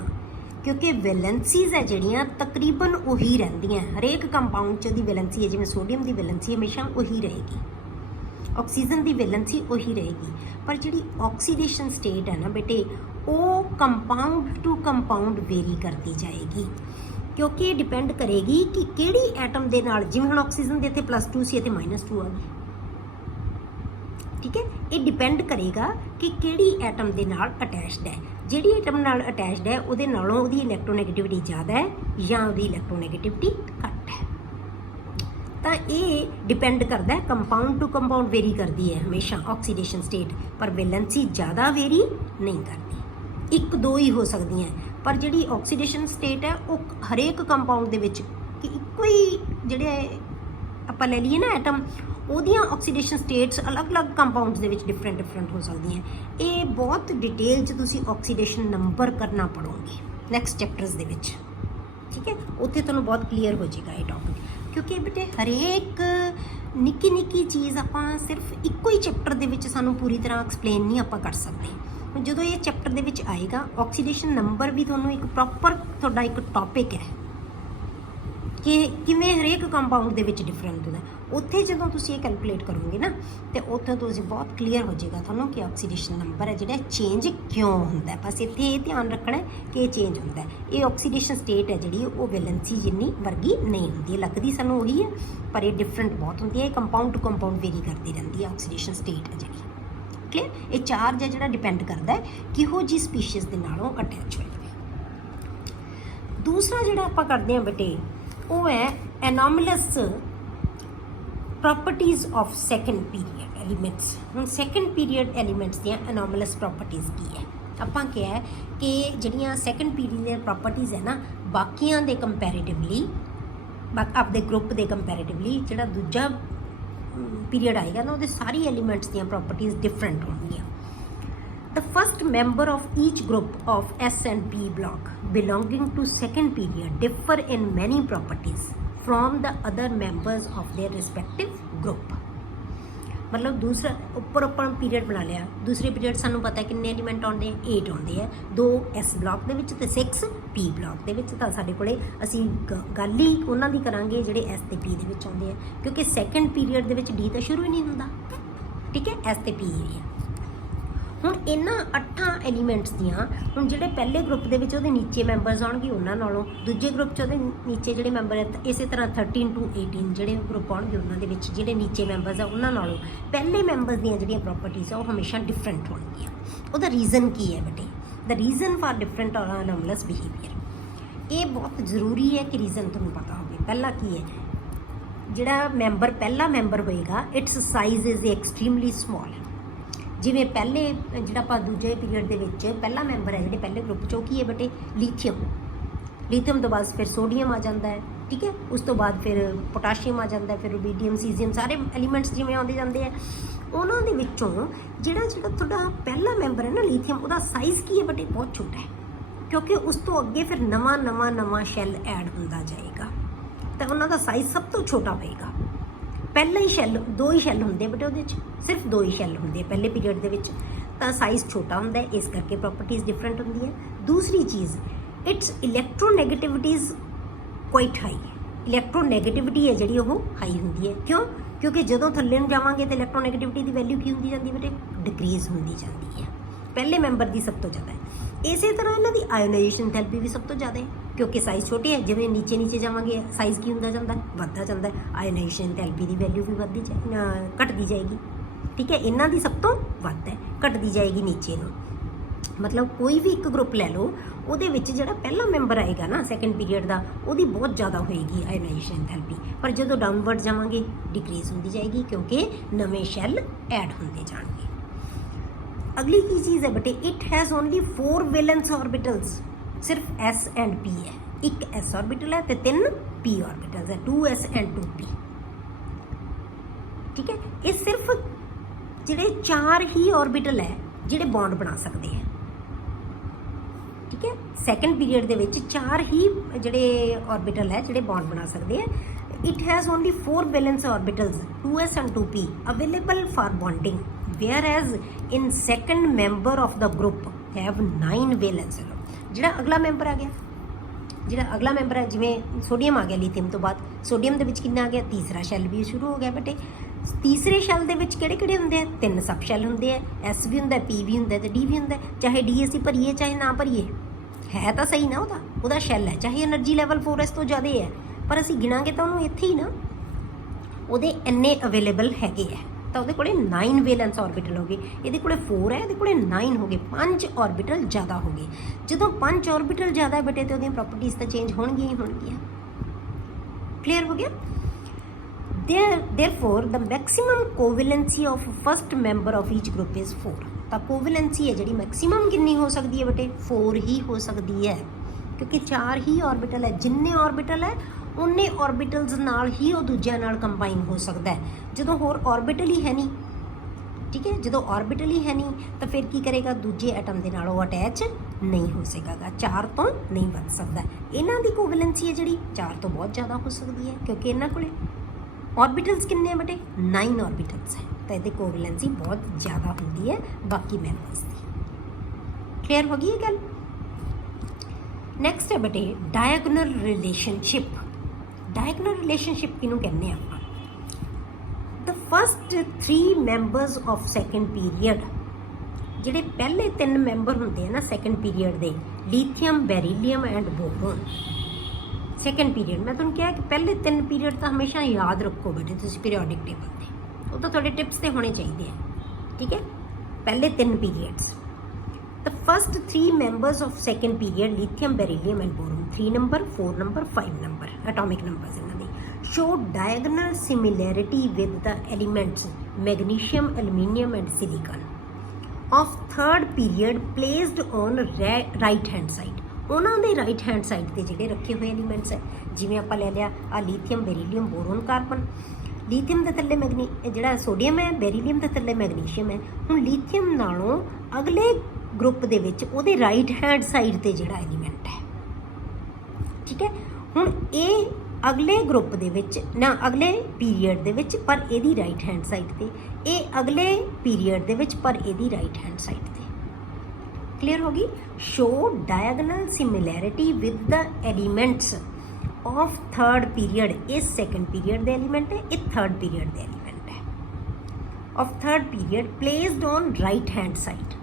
ਕਿਉਂਕਿ ਵੈਲੈਂਸੀਜ਼ ਹੈ ਜਿਹੜੀਆਂ ਤਕਰੀਬਨ ਉਹੀ ਰਹਿੰਦੀਆਂ, ਹਰੇਕ ਕੰਪਾਊਂਡ 'ਚ ਉਹਦੀ ਵੈਲੈਂਸੀ ਹੈ, ਜਿਵੇਂ ਸੋਡੀਅਮ ਦੀ ਵੈਲੈਂਸੀ ਹਮੇਸ਼ਾ ਉਹੀ ਰਹੇਗੀ, ਆਕਸੀਜਨ ਦੀ ਵੈਲੈਂਸੀ ਉਹੀ ਰਹੇਗੀ, ਪਰ ਜਿਹੜੀ ਆਕਸੀਡੇਸ਼ਨ ਸਟੇਟ ਹੈ ਨਾ ਬੇਟੇ, ਉਹ ਕੰਪਾਊਂਡ ਟੂ ਕੰਪਾਊਂਡ ਵੇਰੀ ਕਰਦੀ ਜਾਏਗੀ, ਕਿਉਂਕਿ ਇਹ ਡਿਪੈਂਡ ਕਰੇਗੀ ਕਿ ਕਿਹੜੀ ਐਟਮ ਦੇ ਨਾਲ, ਜਿਵੇਂ ਹੁਣ ਆਕਸੀਜਨ ਦੇ ਇੱਥੇ +2 ਸੀ, ਇੱਥੇ -2 ਆ ਗਈ, ਠੀਕ ਹੈ। ਇਹ ਡਿਪੈਂਡ ਕਰੇਗਾ ਕਿ ਕਿਹੜੀ ਐਟਮ ਦੇ ਨਾਲ ਅਟੈਚਡ ਹੈ, ਜਿਹੜੀ ਐਟਮ ਨਾਲ ਅਟੈਚਡ ਹੈ ਉਹਦੇ ਨਾਲੋਂ ਉਹਦੀ ਇਲੈਕਟ੍ਰੋਨੈਗੇਟਿਵਿਟੀ ਜ਼ਿਆਦਾ ਹੈ ਜਾਂ ਉਹਦੀ ਇਲੈਕਟ੍ਰੋਨੈਗੇਟਿਵਿਟੀ ਘੱਟ ਹੈ। ਤਾਂ ਇਹ ਡਿਪੈਂਡ ਕਰਦਾ ਹੈ, ਕੰਪਾਊਂਡ ਟੂ ਕੰਪਾਊਂਡ ਵੇਰੀ ਕਰਦੀ ਹੈ ਹਮੇਸ਼ਾ ਆਕਸੀਡੇਸ਼ਨ ਸਟੇਟ, ਪਰ ਵੈਲੈਂਸੀ ਜ਼ਿਆਦਾ ਵੇਰੀ ਨਹੀਂ ਕਰਦੀ, 1-2 ਹੀ ਹੋ ਸਕਦੀਆਂ, ਪਰ ਜਿਹੜੀ ਆਕਸੀਡੇਸ਼ਨ ਸਟੇਟ ਹੈ ਉਹ ਹਰੇਕ ਕੰਪਾਊਂਡ ਦੇ ਵਿੱਚ ਕਿ ਇੱਕੋ ਹੀ ਜਿਹੜੇ ਆਪਾਂ ਲੈ ਲਈਏ ਨਾ ਐਟਮ, ਉਹਦੀਆਂ ਆਕਸੀਡੇਸ਼ਨ ਸਟੇਟਸ ਅਲੱਗ-ਅਲੱਗ ਕੰਪਾਊਂਡਸ ਦੇ ਵਿੱਚ ਡਿਫਰੈਂਟ ਹੋ ਸਕਦੀਆਂ। ਇਹ ਬਹੁਤ ਡਿਟੇਲ 'ਚ ਤੁਸੀਂ ਆਕਸੀਡੇਸ਼ਨ ਨੰਬਰ ਕਰਨਾ ਪੜੋਗੇ ਨੈਕਸਟ ਚੈਪਟਰਸ ਦੇ ਵਿੱਚ, ਠੀਕ ਹੈ। ਉੱਥੇ ਤੁਹਾਨੂੰ ਬਹੁਤ ਕਲੀਅਰ ਹੋ ਜਾਏਗਾ ਇਹ ਟੌਪਿਕ, ਕਿਉਂਕਿ ਬੇਟੇ ਹਰੇਕ ਨਿੱਕੀ ਚੀਜ਼ ਆਪਾਂ ਸਿਰਫ ਇੱਕੋ ਹੀ ਚੈਪਟਰ ਦੇ ਵਿੱਚ ਸਾਨੂੰ ਪੂਰੀ ਤਰ੍ਹਾਂ ਐਕਸਪਲੇਨ ਨਹੀਂ ਆਪਾਂ ਕਰ ਸਕਦੇ। ਹੁਣ ਜਦੋਂ ਇਹ ਚੈਪਟਰ ਦੇ ਵਿੱਚ ਆਏਗਾ, ਆਕਸੀਡੇਸ਼ਨ ਨੰਬਰ ਵੀ ਤੁਹਾਨੂੰ ਇੱਕ ਪ੍ਰੋਪਰ ਤੁਹਾਡਾ ਇੱਕ ਟੌਪਿਕ ਹੈ ਕਿ ਕਿਵੇਂ ਹਰੇਕ ਕੰਪਾਊਂਡ ਦੇ ਵਿੱਚ ਡਿਫਰੈਂਟ ਹੁੰਦਾ। ਉੱਥੇ ਜਦੋਂ ਤੁਸੀਂ ਇਹ ਕੈਲਕੂਲੇਟ ਕਰੋਗੇ ਨਾ, ਤੇ ਉੱਥੇ ਤੁਸੀਂ ਬਹੁਤ ਕਲੀਅਰ ਹੋ ਜਾਏਗਾ ਤੁਹਾਨੂੰ ਕਿ ਆਕਸੀਡੇਸ਼ਨ ਨੰਬਰ ਹੈ ਜਿਹੜਾ ਚੇਂਜ ਕਿਉਂ ਹੁੰਦਾ। ਬਸ ਇੱਥੇ ਇਹ ਧਿਆਨ ਰੱਖਣਾ ਕਿ ਇਹ ਚੇਂਜ ਹੁੰਦਾ। ਇਹ ਆਕਸੀਡੇਸ਼ਨ ਸਟੇਟ ਹੈ ਜਿਹੜੀ ਉਹ ਵੈਲੈਂਸੀ ਜਿੰਨੀ ਵਰਗੀ ਨਹੀਂ ਹੁੰਦੀ, ਲੱਗਦੀ ਸਾਨੂੰ ਉਹੀ ਹੈ, ਪਰ ਇਹ ਡਿਫਰੈਂਟ ਬਹੁਤ ਹੁੰਦੀ ਹੈ। ਇਹ ਕੰਪਾਊਂਡ ਟੂ ਕੰਪਾਊਂਡ ਵੇਰੀ ਕਰਦੀ ਰਹਿੰਦੀ ਹੈ ਆਕਸੀਡੇਸ਼ਨ ਸਟੇਟ ਹੈ ਜਿਹੜੀ, ਕਲੀਅਰ। ਇਹ ਚਾਰਜ ਹੈ ਜਿਹੜਾ ਡਿਪੈਂਡ ਕਰਦਾ ਹੈ ਕਿਹੋ ਜਿਹੀ ਸਪੀਸ਼ੀਜ਼ ਦੇ ਨਾਲੋਂ ਅਟੈਚ ਹੋਏ। ਦੂਸਰਾ ਜਿਹੜਾ ਆਪਾਂ ਕਰਦੇ ਹਾਂ ਬੇਟੇ, ਉਹ ਹੈ anomalous properties of second period elements. ਹੁਣ ਸੈਕੰਡ ਪੀਰੀਅਡ ਐਲੀਮੈਂਟਸ ਦੀਆਂ ਐਨੋਮਲਸ ਪ੍ਰੋਪਰਟੀਜ਼ ਕੀ ਹੈ? ਆਪਾਂ ਕਿਹਾ ਹੈ ਕਿ ਜਿਹੜੀਆਂ ਸੈਕੰਡ ਪੀਰੀਅਡ ਦੀਆਂ ਪ੍ਰੋਪਰਟੀਜ਼ ਹੈ ਨਾ, ਬਾਕੀਆਂ ਦੇ ਕੰਪੈਰੇਟਿਵਲੀ, ਆਪਦੇ ਗਰੁੱਪ ਦੇ ਕੰਪੈਰੇਟਿਵਲੀ ਜਿਹੜਾ ਦੂਜਾ ਪੀਰੀਅਡ ਆਏਗਾ ਨਾ, ਉਹਦੇ ਸਾਰੀ ਐਲੀਮੈਂਟਸ ਦੀਆਂ ਪ੍ਰੋਪਰਟੀਜ਼ ਡਿਫਰੈਂਟ ਹੋਣਗੀਆਂ। The first member of each group of S and P block belonging to second period differ in many properties from the other members of their respective group। मतलब दूसरा ਉੱਪਰ period ਬਣਾ ਲਿਆ, ਦੂਸਰੇ period ਸਾਨੂੰ ਪਤਾ ਕਿੰਨੇ ਐਲੀਮੈਂਟ ਆਉਂਦੇ ਆ, 8 ਆਉਂਦੇ ਆ, 2 S ਬਲਾਕ ਦੇ ਵਿੱਚ ਤੇ 6 P ਬਲਾਕ ਦੇ ਵਿੱਚ। ਤਾਂ ਸਾਡੇ ਕੋਲੇ ਅਸੀਂ ਗੱਲ ਹੀ ਉਹਨਾਂ ਦੀ ਕਰਾਂਗੇ ਜਿਹੜੇ S ਤੇ P ਦੇ ਵਿੱਚ ਆਉਂਦੇ ਆ, ਕਿਉਂਕਿ ਸੈਕੰਡ ਪੀਰੀਅਡ ਦੇ ਵਿੱਚ D ਤਾਂ ਸ਼ੁਰੂ ਹੀ ਨਹੀਂ ਹੁੰਦਾ, ਠੀਕ ਹੈ। S ਤੇ P ਹੈ। ਹੁਣ ਇਹਨਾਂ 8 ਐਲੀਮੈਂਟਸ ਦੀਆਂ, ਹੁਣ ਜਿਹੜੇ ਪਹਿਲੇ ਗਰੁੱਪ ਦੇ ਵਿੱਚ ਉਹਦੇ ਨੀਚੇ ਮੈਂਬਰਸ ਆਉਣਗੇ ਉਹਨਾਂ ਨਾਲੋਂ, ਦੂਜੇ ਗਰੁੱਪ 'ਚ ਉਹਦੇ ਨੀਚੇ ਜਿਹੜੇ ਮੈਂਬਰ ਹੈ, ਇਸੇ ਤਰ੍ਹਾਂ 13 to 18 ਜਿਹੜੇ ਗਰੁੱਪ ਆਉਣਗੇ ਉਹਨਾਂ ਦੇ ਵਿੱਚ ਜਿਹੜੇ ਨੀਚੇ ਮੈਂਬਰਸ ਆ ਉਹਨਾਂ ਨਾਲੋਂ ਪਹਿਲੇ ਮੈਂਬਰਸ ਦੀਆਂ ਜਿਹੜੀਆਂ ਪ੍ਰੋਪਰਟੀਜ਼ ਆ ਉਹ ਹਮੇਸ਼ਾ ਡਿਫਰੈਂਟ ਹੋਣਗੀਆਂ। ਉਹਦਾ ਰੀਜ਼ਨ ਕੀ ਹੈ ਬੇਟੇ? The reason for different anomalous behaviour. ਇਹ ਬਹੁਤ ਜ਼ਰੂਰੀ ਹੈ ਕਿ ਰੀਜ਼ਨ ਤੁਹਾਨੂੰ ਪਤਾ ਹੋਵੇ। ਪਹਿਲਾ ਕੀ ਹੈ, ਜਿਹੜਾ ਮੈਂਬਰ ਪਹਿਲਾ ਮੈਂਬਰ ਹੋਏਗਾ, it's size is extremely small. ਜਿਵੇਂ ਪਹਿਲੇ ਜਿਹੜਾ ਆਪਾਂ ਦੂਜੇ ਪੀਰੀਅਡ ਦੇ ਵਿੱਚ ਪਹਿਲਾ ਮੈਂਬਰ ਹੈ ਜਿਹੜੇ ਪਹਿਲੇ ਗਰੁੱਪ 'ਚ, ਉਹ ਕੀ ਹੈ ਬੇਟੇ? ਲੀਥੀਅਮ। ਲੀਥੀਅਮ ਤੋਂ ਬਾਅਦ ਫਿਰ ਸੋਡੀਅਮ ਆ ਜਾਂਦਾ ਹੈ, ਠੀਕ ਹੈ। ਉਸ ਤੋਂ ਬਾਅਦ ਫਿਰ ਪੋਟਾਸ਼ੀਅਮ ਆ ਜਾਂਦਾ ਹੈ, ਫਿਰ ਰੂਬੀਡੀਅਮ, ਸੀਜ਼ੀਅਮ, ਸਾਰੇ ਐਲੀਮੈਂਟਸ ਜਿਵੇਂ ਆਉਂਦੇ ਜਾਂਦੇ ਆ। ਉਹਨਾਂ ਦੇ ਵਿੱਚੋਂ ਜਿਹੜਾ ਤੁਹਾਡਾ ਪਹਿਲਾ ਮੈਂਬਰ ਹੈ ਨਾ ਲੀਥੀਅਮ, ਉਹਦਾ ਸਾਈਜ਼ ਕੀ ਹੈ ਬੇਟੇ? ਬਹੁਤ ਛੋਟਾ ਹੈ, ਕਿਉਂਕਿ ਉਸ ਤੋਂ ਅੱਗੇ ਫਿਰ ਨਵਾਂ ਸ਼ੈੱਲ ਐਡ ਹੁੰਦਾ ਜਾਏਗਾ, ਤਾਂ ਉਹਨਾਂ ਦਾ ਸਾਈਜ਼ ਸਭ ਤੋਂ ਛੋਟਾ ਹੋਏਗਾ। ਪਹਿਲਾ ਹੀ ਸ਼ੈੱਲ, 2 ਹੀ ਸ਼ੈੱਲ ਹੁੰਦੇ ਬਟ ਉਹਦੇ 'ਚ ਸਿਰਫ 2 ਹੀ ਸ਼ੈੱਲ ਹੁੰਦੇ ਆ ਪਹਿਲੇ ਪੀਰੀਅਡ ਦੇ ਵਿੱਚ, ਤਾਂ ਸਾਈਜ਼ ਛੋਟਾ ਹੁੰਦਾ, ਇਸ ਕਰਕੇ ਪ੍ਰੋਪਰਟੀਜ਼ ਡਿਫਰੈਂਟ ਹੁੰਦੀਆਂ। ਦੂਸਰੀ ਚੀਜ਼, ਇਟਸ ਇਲੈਕਟ੍ਰੋਨੈਗੇਟਿਵਿਟੀਜ਼ ਕੁਆਇਟ ਹਾਈ। ਇਲੈਕਟ੍ਰੋਨੈਗੇਟਿਵਿਟੀ ਹੈ ਜਿਹੜੀ ਉਹ ਹਾਈ ਹੁੰਦੀ ਹੈ। ਕਿਉਂ? ਕਿਉਂਕਿ ਜਦੋਂ ਥੱਲੇ ਨੂੰ ਜਾਵਾਂਗੇ ਤਾਂ ਇਲੈਕਟ੍ਰੋਨੈਗੇਟਿਵਿਟੀ ਦੀ ਵੈਲਿਊ ਕੀ ਹੁੰਦੀ ਜਾਂਦੀ ਬੇਟੇ? ਡਿਕਰੀਜ਼ ਹੁੰਦੀ ਜਾਂਦੀ ਹੈ। ਪਹਿਲੇ ਮੈਂਬਰ ਦੀ ਸਭ ਤੋਂ ਜ਼ਿਆਦਾ ਹੈ। ਇਸੇ ਤਰ੍ਹਾਂ ਇਹਨਾਂ ਦੀ ਆਇਓਨਾਈਜੇਸ਼ਨ ਥੈਰੇਪੀ ਵੀ ਸਭ ਤੋਂ ਜ਼ਿਆਦਾ ਹੈ, ਕਿਉਂਕਿ ਸਾਈਜ਼ ਛੋਟੇ ਹੈ। ਜਿਵੇਂ ਨੀਚੇ ਜਾਵਾਂਗੇ ਸਾਈਜ਼ ਕੀ ਹੁੰਦਾ ਜਾਂਦਾ? ਵੱਧਦਾ ਜਾਂਦਾ। ਆਇਓਨਾਈਜੇਸ਼ਨ ਥੈਰੇਪੀ ਦੀ ਵੈਲਿਊ ਵੀ ਘਟਦੀ ਜਾਏਗੀ, ਠੀਕ ਹੈ। ਇਹਨਾਂ ਦੀ ਸਭ ਤੋਂ ਵੱਧ ਹੈ, ਘਟਦੀ ਜਾਏਗੀ ਨੀਚੇ ਨੂੰ। ਮਤਲਬ ਕੋਈ ਵੀ ਇੱਕ ਗਰੁੱਪ ਲੈ ਲਓ, ਉਹਦੇ ਵਿੱਚ ਜਿਹੜਾ ਪਹਿਲਾ ਮੈਂਬਰ ਆਏਗਾ ਨਾ ਸੈਕੰਡ ਪੀਰੀਅਡ ਦਾ, ਉਹਦੀ ਬਹੁਤ ਜ਼ਿਆਦਾ ਹੋਏਗੀ ਆਇਓਨਾਈਜੇਸ਼ਨ ਥੈਰੇਪੀ, ਪਰ ਜਦੋਂ ਡਾਊਨਵਰਡ ਜਾਵਾਂਗੇ ਡਿਕਰੀਜ਼ ਹੁੰਦੀ ਜਾਏਗੀ, ਕਿਉਂਕਿ ਨਵੇਂ ਸ਼ੈੱਲ ਐਡ ਹੁੰਦੇ ਜਾਣਗੇ। ਅਗਲੀ ਕੀ ਚੀਜ਼ ਹੈ ਬੇਟੇ? It has only 4 valence orbitals. ਸਿਰਫ S ਐਂਡ P ਹੈ, ਇੱਕ S ਆਰਬਿਟਲ ਹੈ ਤੇ 3 P ਆਰਬਿਟਲਸ ਹੈ, 2S ਐਂਡ 2P, ਠੀਕ ਹੈ। ਇਹ ਸਿਰਫ ਜਿਹੜੇ 4 ਹੀ ਆਰਬਿਟਲ ਹੈ ਜਿਹੜੇ ਬੌਂਡ ਬਣਾ ਸਕਦੇ ਹੈ, ਠੀਕ ਹੈ। ਸੈਕੰਡ ਪੀਰੀਅਡ ਦੇ ਵਿੱਚ 4 ਹੀ ਜਿਹੜੇ ਆਰਬਿਟਲ ਹੈ ਜਿਹੜੇ ਬੌਂਡ ਬਣਾ ਸਕਦੇ ਹੈ। It has only 4 valence orbitals, 2S and 2P available for bonding, whereas in second member of the group have 9 valence। ਜਿਹੜਾ ਅਗਲਾ ਮੈਂਬਰ ਆ ਗਿਆ ਜਿਹੜਾ ਅਗਲਾ ਮੈਂਬਰ ਹੈ, ਜਿਵੇਂ ਸੋਡੀਅਮ ਆ ਗਿਆ ਲਿਥੀਅਮ ਤੋਂ ਬਾਅਦ, ਸੋਡੀਅਮ ਦੇ ਵਿੱਚ ਕਿੰਨਾ ਆ ਗਿਆ, ਤੀਸਰਾ ਸ਼ੈਲ ਵੀ ਸ਼ੁਰੂ ਹੋ ਗਿਆ ਬੇਟੇ। ਤੀਸਰੇ ਸ਼ੈਲ ਦੇ ਵਿੱਚ ਕਿਹੜੇ ਕਿਹੜੇ ਹੁੰਦੇ ਆ, 3 ਸਬ ਸ਼ੈਲ ਹੁੰਦੇ ਆ, ਐਸ ਵੀ ਹੁੰਦਾ, ਪੀ ਵੀ ਹੁੰਦਾ ਤੇ ਡੀ ਵੀ ਹੁੰਦਾ। ਚਾਹੇ ਡੀ ਅਸੀਂ ਭਰੀਏ ਚਾਹੇ ਨਾ ਭਰੀਏ, ਹੈ ਤਾਂ ਸਹੀ ਨਾ ਉਹਦਾ ਸ਼ੈਲ ਹੈ, ਚਾਹੇ એનર્ਜੀ ਲੈਵਲ 4s ਤੋਂ ਜ਼ਿਆਦਾ ਹੈ, ਪਰ ਅਸੀਂ ਗਿਣਾਂਗੇ ਤਾਂ ਉਹਨੂੰ ਇੱਥੇ ਹੀ ਨਾ, ਉਹਦੇ ਇੰਨੇ ਅਵੇਲੇਬਲ ਹੈਗੇ ਆ। ਤਾਂ ਉਹਦੇ ਕੋਲੇ 9 ਵੈਲੈਂਸ ਆਰਬਿਟਲ ਹੋ ਗਏ, ਇਹਦੇ ਕੋਲੇ 4 ਹੈ, ਇਹਦੇ ਕੋਲੇ 9 ਹੋ ਗਏ, 5 ਆਰਬਿਟਲ ਜ਼ਿਆਦਾ ਹੋ ਗਏ। ਜਦੋਂ 5 ਆਰਬਿਟਲ ਜ਼ਿਆਦਾ ਹੈ ਬੇਟੇ ਤੇ ਉਹਦੀਆਂ ਪ੍ਰੋਪਰਟੀਜ਼ ਤਾਂ ਚੇਂਜ ਹੋਣਗੀਆਂ ਹੀ ਹੋਣਗੀਆਂ। ਕਲੀਅਰ ਹੋ ਗਿਆ? Therefore the maximum covalency of first member of each group is 4। ਤਾਂ ਕੋਵੈਲੈਂਸੀ ਹੈ ਜਿਹੜੀ ਮੈਕਸਿਮਮ ਕਿੰਨੀ ਹੋ ਸਕਦੀ ਹੈ ਬੇਟੇ, 4 ਹੀ ਹੋ ਸਕਦੀ ਹੈ, ਕਿਉਂਕਿ 4 ਹੀ ਆਰਬਿਟਲ ਹੈ। ਜਿੰਨੇ ਆਰਬਿਟਲ ਹੈ ਉਨੇ ਆਰਬਿਟਲਸ ਨਾਲ ਹੀ ਉਹ ਦੂਜਿਆਂ ਨਾਲ ਕੰਬਾਈਨ ਹੋ ਸਕਦਾ ਹੈ। ਜਦੋਂ ਹੋਰ ਆਰਬਿਟਲ ਹੀ ਹੈ ਨਹੀਂ, ਠੀਕ ਹੈ, ਜਦੋਂ ਆਰਬਿਟਲ ਹੀ ਹੈ ਨਹੀਂ ਤਾਂ ਫਿਰ ਕੀ ਕਰੇਗਾ, ਦੂਜੇ ਐਟਮ ਦੇ ਨਾਲ ਉਹ ਅਟੈਚ ਨਹੀਂ ਹੋ ਸकेगा, 4 ਤੋਂ ਨਹੀਂ ਵੱਧ ਸਕਦਾ। ਇਹਨਾਂ ਦੀ ਕੋਵੈਲੈਂਸੀ ਹੈ ਜਿਹੜੀ 4 ਤੋਂ ਬਹੁਤ ਜ਼ਿਆਦਾ ਹੋ ਸਕਦੀ ਹੈ, ਕਿਉਂਕਿ ਇਹਨਾਂ ਕੋਲੇ ਆਰਬਿਟਲਸ ਕਿੰਨੇ ਬੇਟੇ, 9 ਆਰਬਿਟਲਸ ਹੈ, ਤਾਂ ਇਹਦੀ ਕੋਵੈਲੈਂਸੀ ਬਹੁਤ ਜ਼ਿਆਦਾ ਹੁੰਦੀ ਹੈ ਬਾਕੀ ਮੈਂਬਰਸ ਦੀ। ਕਲੀਅਰ ਹੋ ਗਈ ਇਹ ਗੱਲ? ਨੈਕਸਟ ਹੈ ਬੇਟੇ ਡਾਇਗੋਨਲ ਰਿਲੇਸ਼ਨਸ਼ਿਪ। ਡਾਇਗੋਨਲ ਰਿਲੇਸ਼ਨਸ਼ਿਪ ਕਿਹਨੂੰ ਕਹਿੰਦੇ ਆਪਾਂ? The first 3 members of second period, ਜਿਹੜੇ ਪਹਿਲੇ 3 ਮੈਂਬਰ ਹੁੰਦੇ ਆ ਨਾ ਸੈਕੰਡ ਪੀਰੀਅਡ ਦੇ, lithium, beryllium and boron. Second period ਮੈਂ ਤੁਹਾਨੂੰ ਕਿਹਾ ਕਿ ਪਹਿਲੇ 3 ਪੀਰੀਅਡ ਤਾਂ ਹਮੇਸ਼ਾ ਯਾਦ ਰੱਖੋ ਬੇਟੇ ਤੁਸੀਂ ਪੀਰੀਓਡਿਕ ਟੇਬਲ ਤੇ, ਉਹ ਤਾਂ ਤੁਹਾਡੇ ਟਿਪਸ ਤੇ ਹੋਣੇ ਚਾਹੀਦੇ ਆ, ਠੀਕ ਹੈ। ਪਹਿਲੇ 3 periods, the first 3 members of second period lithium, beryllium and boron, 3 number, 4 number, 5 number atomic numbers ਇਹਨਾਂ ਦੇ, show diagonal similarity with the elements magnesium, aluminium and silicon of third period placed on right hand side। ਉਹਨਾਂ ਦੇ right hand side ਤੇ ਜਿਹੜੇ ਰੱਖੇ ਹੋਏ elements ਹੈ, ਜਿਵੇਂ ਆਪਾਂ ਲੈ ਲਿਆ ਆ ਲਿਥੀਅਮ, ਬੈਰੀਲੀਅਮ, ਬੋਰੋਨ, ਕਾਰਬਨ। ਲਿਥੀਅਮ ਦੇ ਥੱਲੇ ਜਿਹੜਾ ਸੋਡੀਅਮ ਹੈ, ਬੈਰੀਲੀਅਮ ਦੇ ਥੱਲੇ ਮੈਗਨੀਸ਼ੀਅਮ ਹੈ। ਹੁਣ ਲਿਥੀਅਮ ਨਾਲੋਂ ਅਗਲੇ ਗਰੁੱਪ ਦੇ ਵਿੱਚ ਉਹਦੇ ਰਾਈਟ ਹੈਂਡ ਸਾਈਡ ਤੇ ਜਿਹੜਾ ਐਲੀਮੈਂਟ ਹੈ, ਠੀਕ ਹੈ। ਹੁਣ ਇਹ ਅਗਲੇ ਗਰੁੱਪ ਦੇ ਵਿੱਚ ਨਾ, ਅਗਲੇ ਪੀਰੀਅਡ ਦੇ ਵਿੱਚ ਪਰ ਇਹਦੀ ਰਾਈਟ ਹੈਂਡ ਸਾਈਡ ਤੇ, ਇਹ ਅਗਲੇ ਪੀਰੀਅਡ ਦੇ ਵਿੱਚ ਪਰ ਇਹਦੀ ਰਾਈਟ ਹੈਂਡ ਸਾਈਡ ਤੇ। ਕਲੀਅਰ ਹੋ ਗਈ? Show diagonal similarity with the elements of third period. ਇਹ ਸੈਕੰਡ ਪੀਰੀਅਡ ਦੇ ਐਲੀਮੈਂਟ ਹੈ, ਇਹ ਥਰਡ ਪੀਰੀਅਡ ਦੇ ਐਲੀਮੈਂਟ ਹੈ। Of third period placed on right hand side.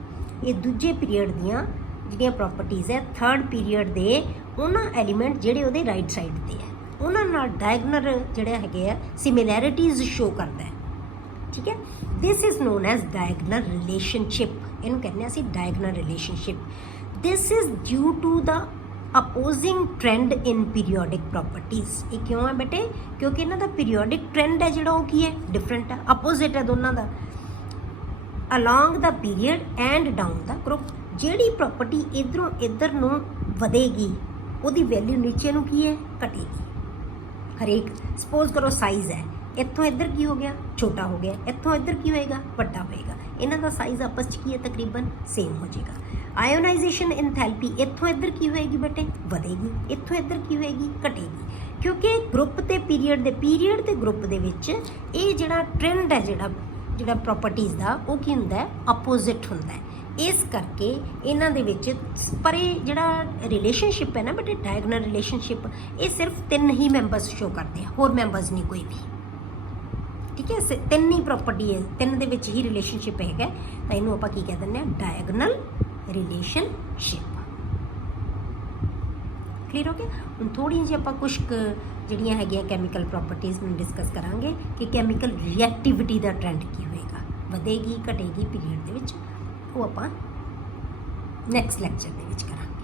ਇਹ ਦੂਜੇ ਪੀਰੀਅਡ ਦੀਆਂ ਜਿਹੜੀਆਂ ਪ੍ਰੋਪਰਟੀਜ਼ ਹੈ ਥਰਡ ਪੀਰੀਅਡ ਦੇ, ਉਹਨਾਂ ਐਲੀਮੈਂਟ ਜਿਹੜੇ ਉਹਦੇ ਰਾਈਟ ਸਾਈਡ ਤੇ ਹੈ, ਉਹਨਾਂ ਨਾਲ ਡਾਇਗਨਲ ਜਿਹੜੇ ਹੈਗੇ ਆ ਸਿਮਿਲੈਰਿਟੀਜ਼ ਸ਼ੋ ਕਰਦਾ ਹੈ, ਠੀਕ ਹੈ। This is known as diagonal relationship. ਇਹਨੂੰ ਕਹਿੰਦੇ ਹਾਂ ਅਸੀਂ diagonal relationship. This is due to the opposing trend in periodic properties. ਇਹ ਕਿਉਂ ਹੈ ਬੇਟੇ? ਕਿਉਂਕਿ ਇਹਨਾਂ ਦਾ ਪੀਰੀਓਡਿਕ ਟ੍ਰੈਂਡ ਹੈ ਜਿਹੜਾ ਉਹ ਕੀ ਹੈ, ਡਿਫਰੈਂਟ ਹੈ, ਅਪੋਜ਼ਿਟ ਹੈ ਦੋਨਾਂ ਦਾ। Along the period and down the group. ਜਿਹੜੀ ਪ੍ਰੋਪਰਟੀ ਇੱਧਰੋਂ ਇੱਧਰ ਨੂੰ ਵਧੇਗੀ ਉਹਦੀ ਵੈਲਿਊ ਨੀਚੇ ਨੂੰ ਕੀ ਹੈ, ਘਟੇਗੀ। ਹਰੇਕ ਸਪੋਜ਼ ਕਰੋ ਸਾਈਜ਼ ਹੈ, ਇੱਥੋਂ ਇੱਧਰ ਕੀ ਹੋ ਗਿਆ, ਛੋਟਾ ਹੋ ਗਿਆ, ਇੱਥੋਂ ਇੱਧਰ ਕੀ ਹੋਏਗਾ, ਵੱਡਾ ਹੋਏਗਾ। ਇਹਨਾਂ ਦਾ ਸਾਈਜ਼ ਆਪਸ 'ਚ ਕੀ ਹੈ, ਤਕਰੀਬਨ ਸੇਮ ਹੋ ਜਾਏਗਾ। ਆਇਓਨਾਈਜੇਸ਼ਨ ਇਨਥੈਲਪੀ ਇੱਥੋਂ ਇੱਧਰ ਕੀ ਹੋਏਗੀ ਬੇਟੇ, ਵਧੇਗੀ, ਇੱਥੋਂ ਇੱਧਰ ਕੀ ਹੋਏਗੀ, ਘਟੇਗੀ। ਕਿਉਂਕਿ ਗਰੁੱਪ ਤੇ ਪੀਰੀਅਡ ਤੇ ਗਰੁੱਪ ਦੇ ਵਿੱਚ ਇਹ ਜਿਹੜਾ ਟ੍ਰੈਂਡ ਹੈ, ਜਿਹੜਾ ਪ੍ਰੋਪਰਟੀਜ਼ ਦਾ, ਉਹ ਕੀ ਹੁੰਦਾ ਹੈ, ਆਪੋਜ਼ਿਟ ਹੁੰਦਾ ਹੈ। ਇਸ ਕਰਕੇ ਇਹਨਾਂ ਦੇ ਵਿੱਚ ਪਰ ਇਹ ਜਿਹੜਾ ਰਿਲੇਸ਼ਨਸ਼ਿਪ ਹੈ ਨਾ ਬੇਟੇ, ਡਾਇਗਨਲ ਰਿਲੇਸ਼ਨਸ਼ਿਪ, ਇਹ ਸਿਰਫ 3 ਹੀ ਮੈਂਬਰਸ ਸ਼ੋ ਕਰਦੇ ਆ, ਹੋਰ ਮੈਂਬਰਸ ਨਹੀਂ ਕੋਈ ਵੀ, ਠੀਕ ਹੈ। 3 ਹੀ ਪ੍ਰੋਪਰਟੀ ਹੈ, 3 ਦੇ ਵਿੱਚ ਹੀ ਰਿਲੇਸ਼ਨਸ਼ਿਪ ਹੈਗਾ, ਤਾਂ ਇਹਨੂੰ ਆਪਾਂ ਕੀ ਕਹਿ ਦਿੰਦੇ ਹਾਂ, ਡਾਇਗਨਲ ਰਿਲੇਸ਼ਨਸ਼ਿਪ। ਕਲੀਅਰ ਹੋ ਗਿਆ? ਹੁਣ ਥੋੜ੍ਹੀ ਜਿਹੀ ਆਪਾਂ ਕੁਛ ਜਿਹੜੀਆਂ ਹੈਗੀਆਂ ਕੈਮੀਕਲ ਪ੍ਰੋਪਰਟੀਜ਼ ਨੂੰ ਡਿਸਕਸ ਕਰਾਂਗੇ ਕਿ ਕੈਮੀਕਲ ਰਿਐਕਟੀਵਿਟੀ ਦਾ ਟ੍ਰੈਂਡ ਕੀ ਹੋਏਗਾ, ਵਧੇਗੀ, ਘਟੇਗੀ ਪੀਰੀਅਡ ਦੇ ਵਿੱਚ। ਉਹ ਆਪਾਂ ਨੈਕਸਟ ਲੈਕਚਰ ਦੇ ਵਿੱਚ ਕਰਾਂਗੇ।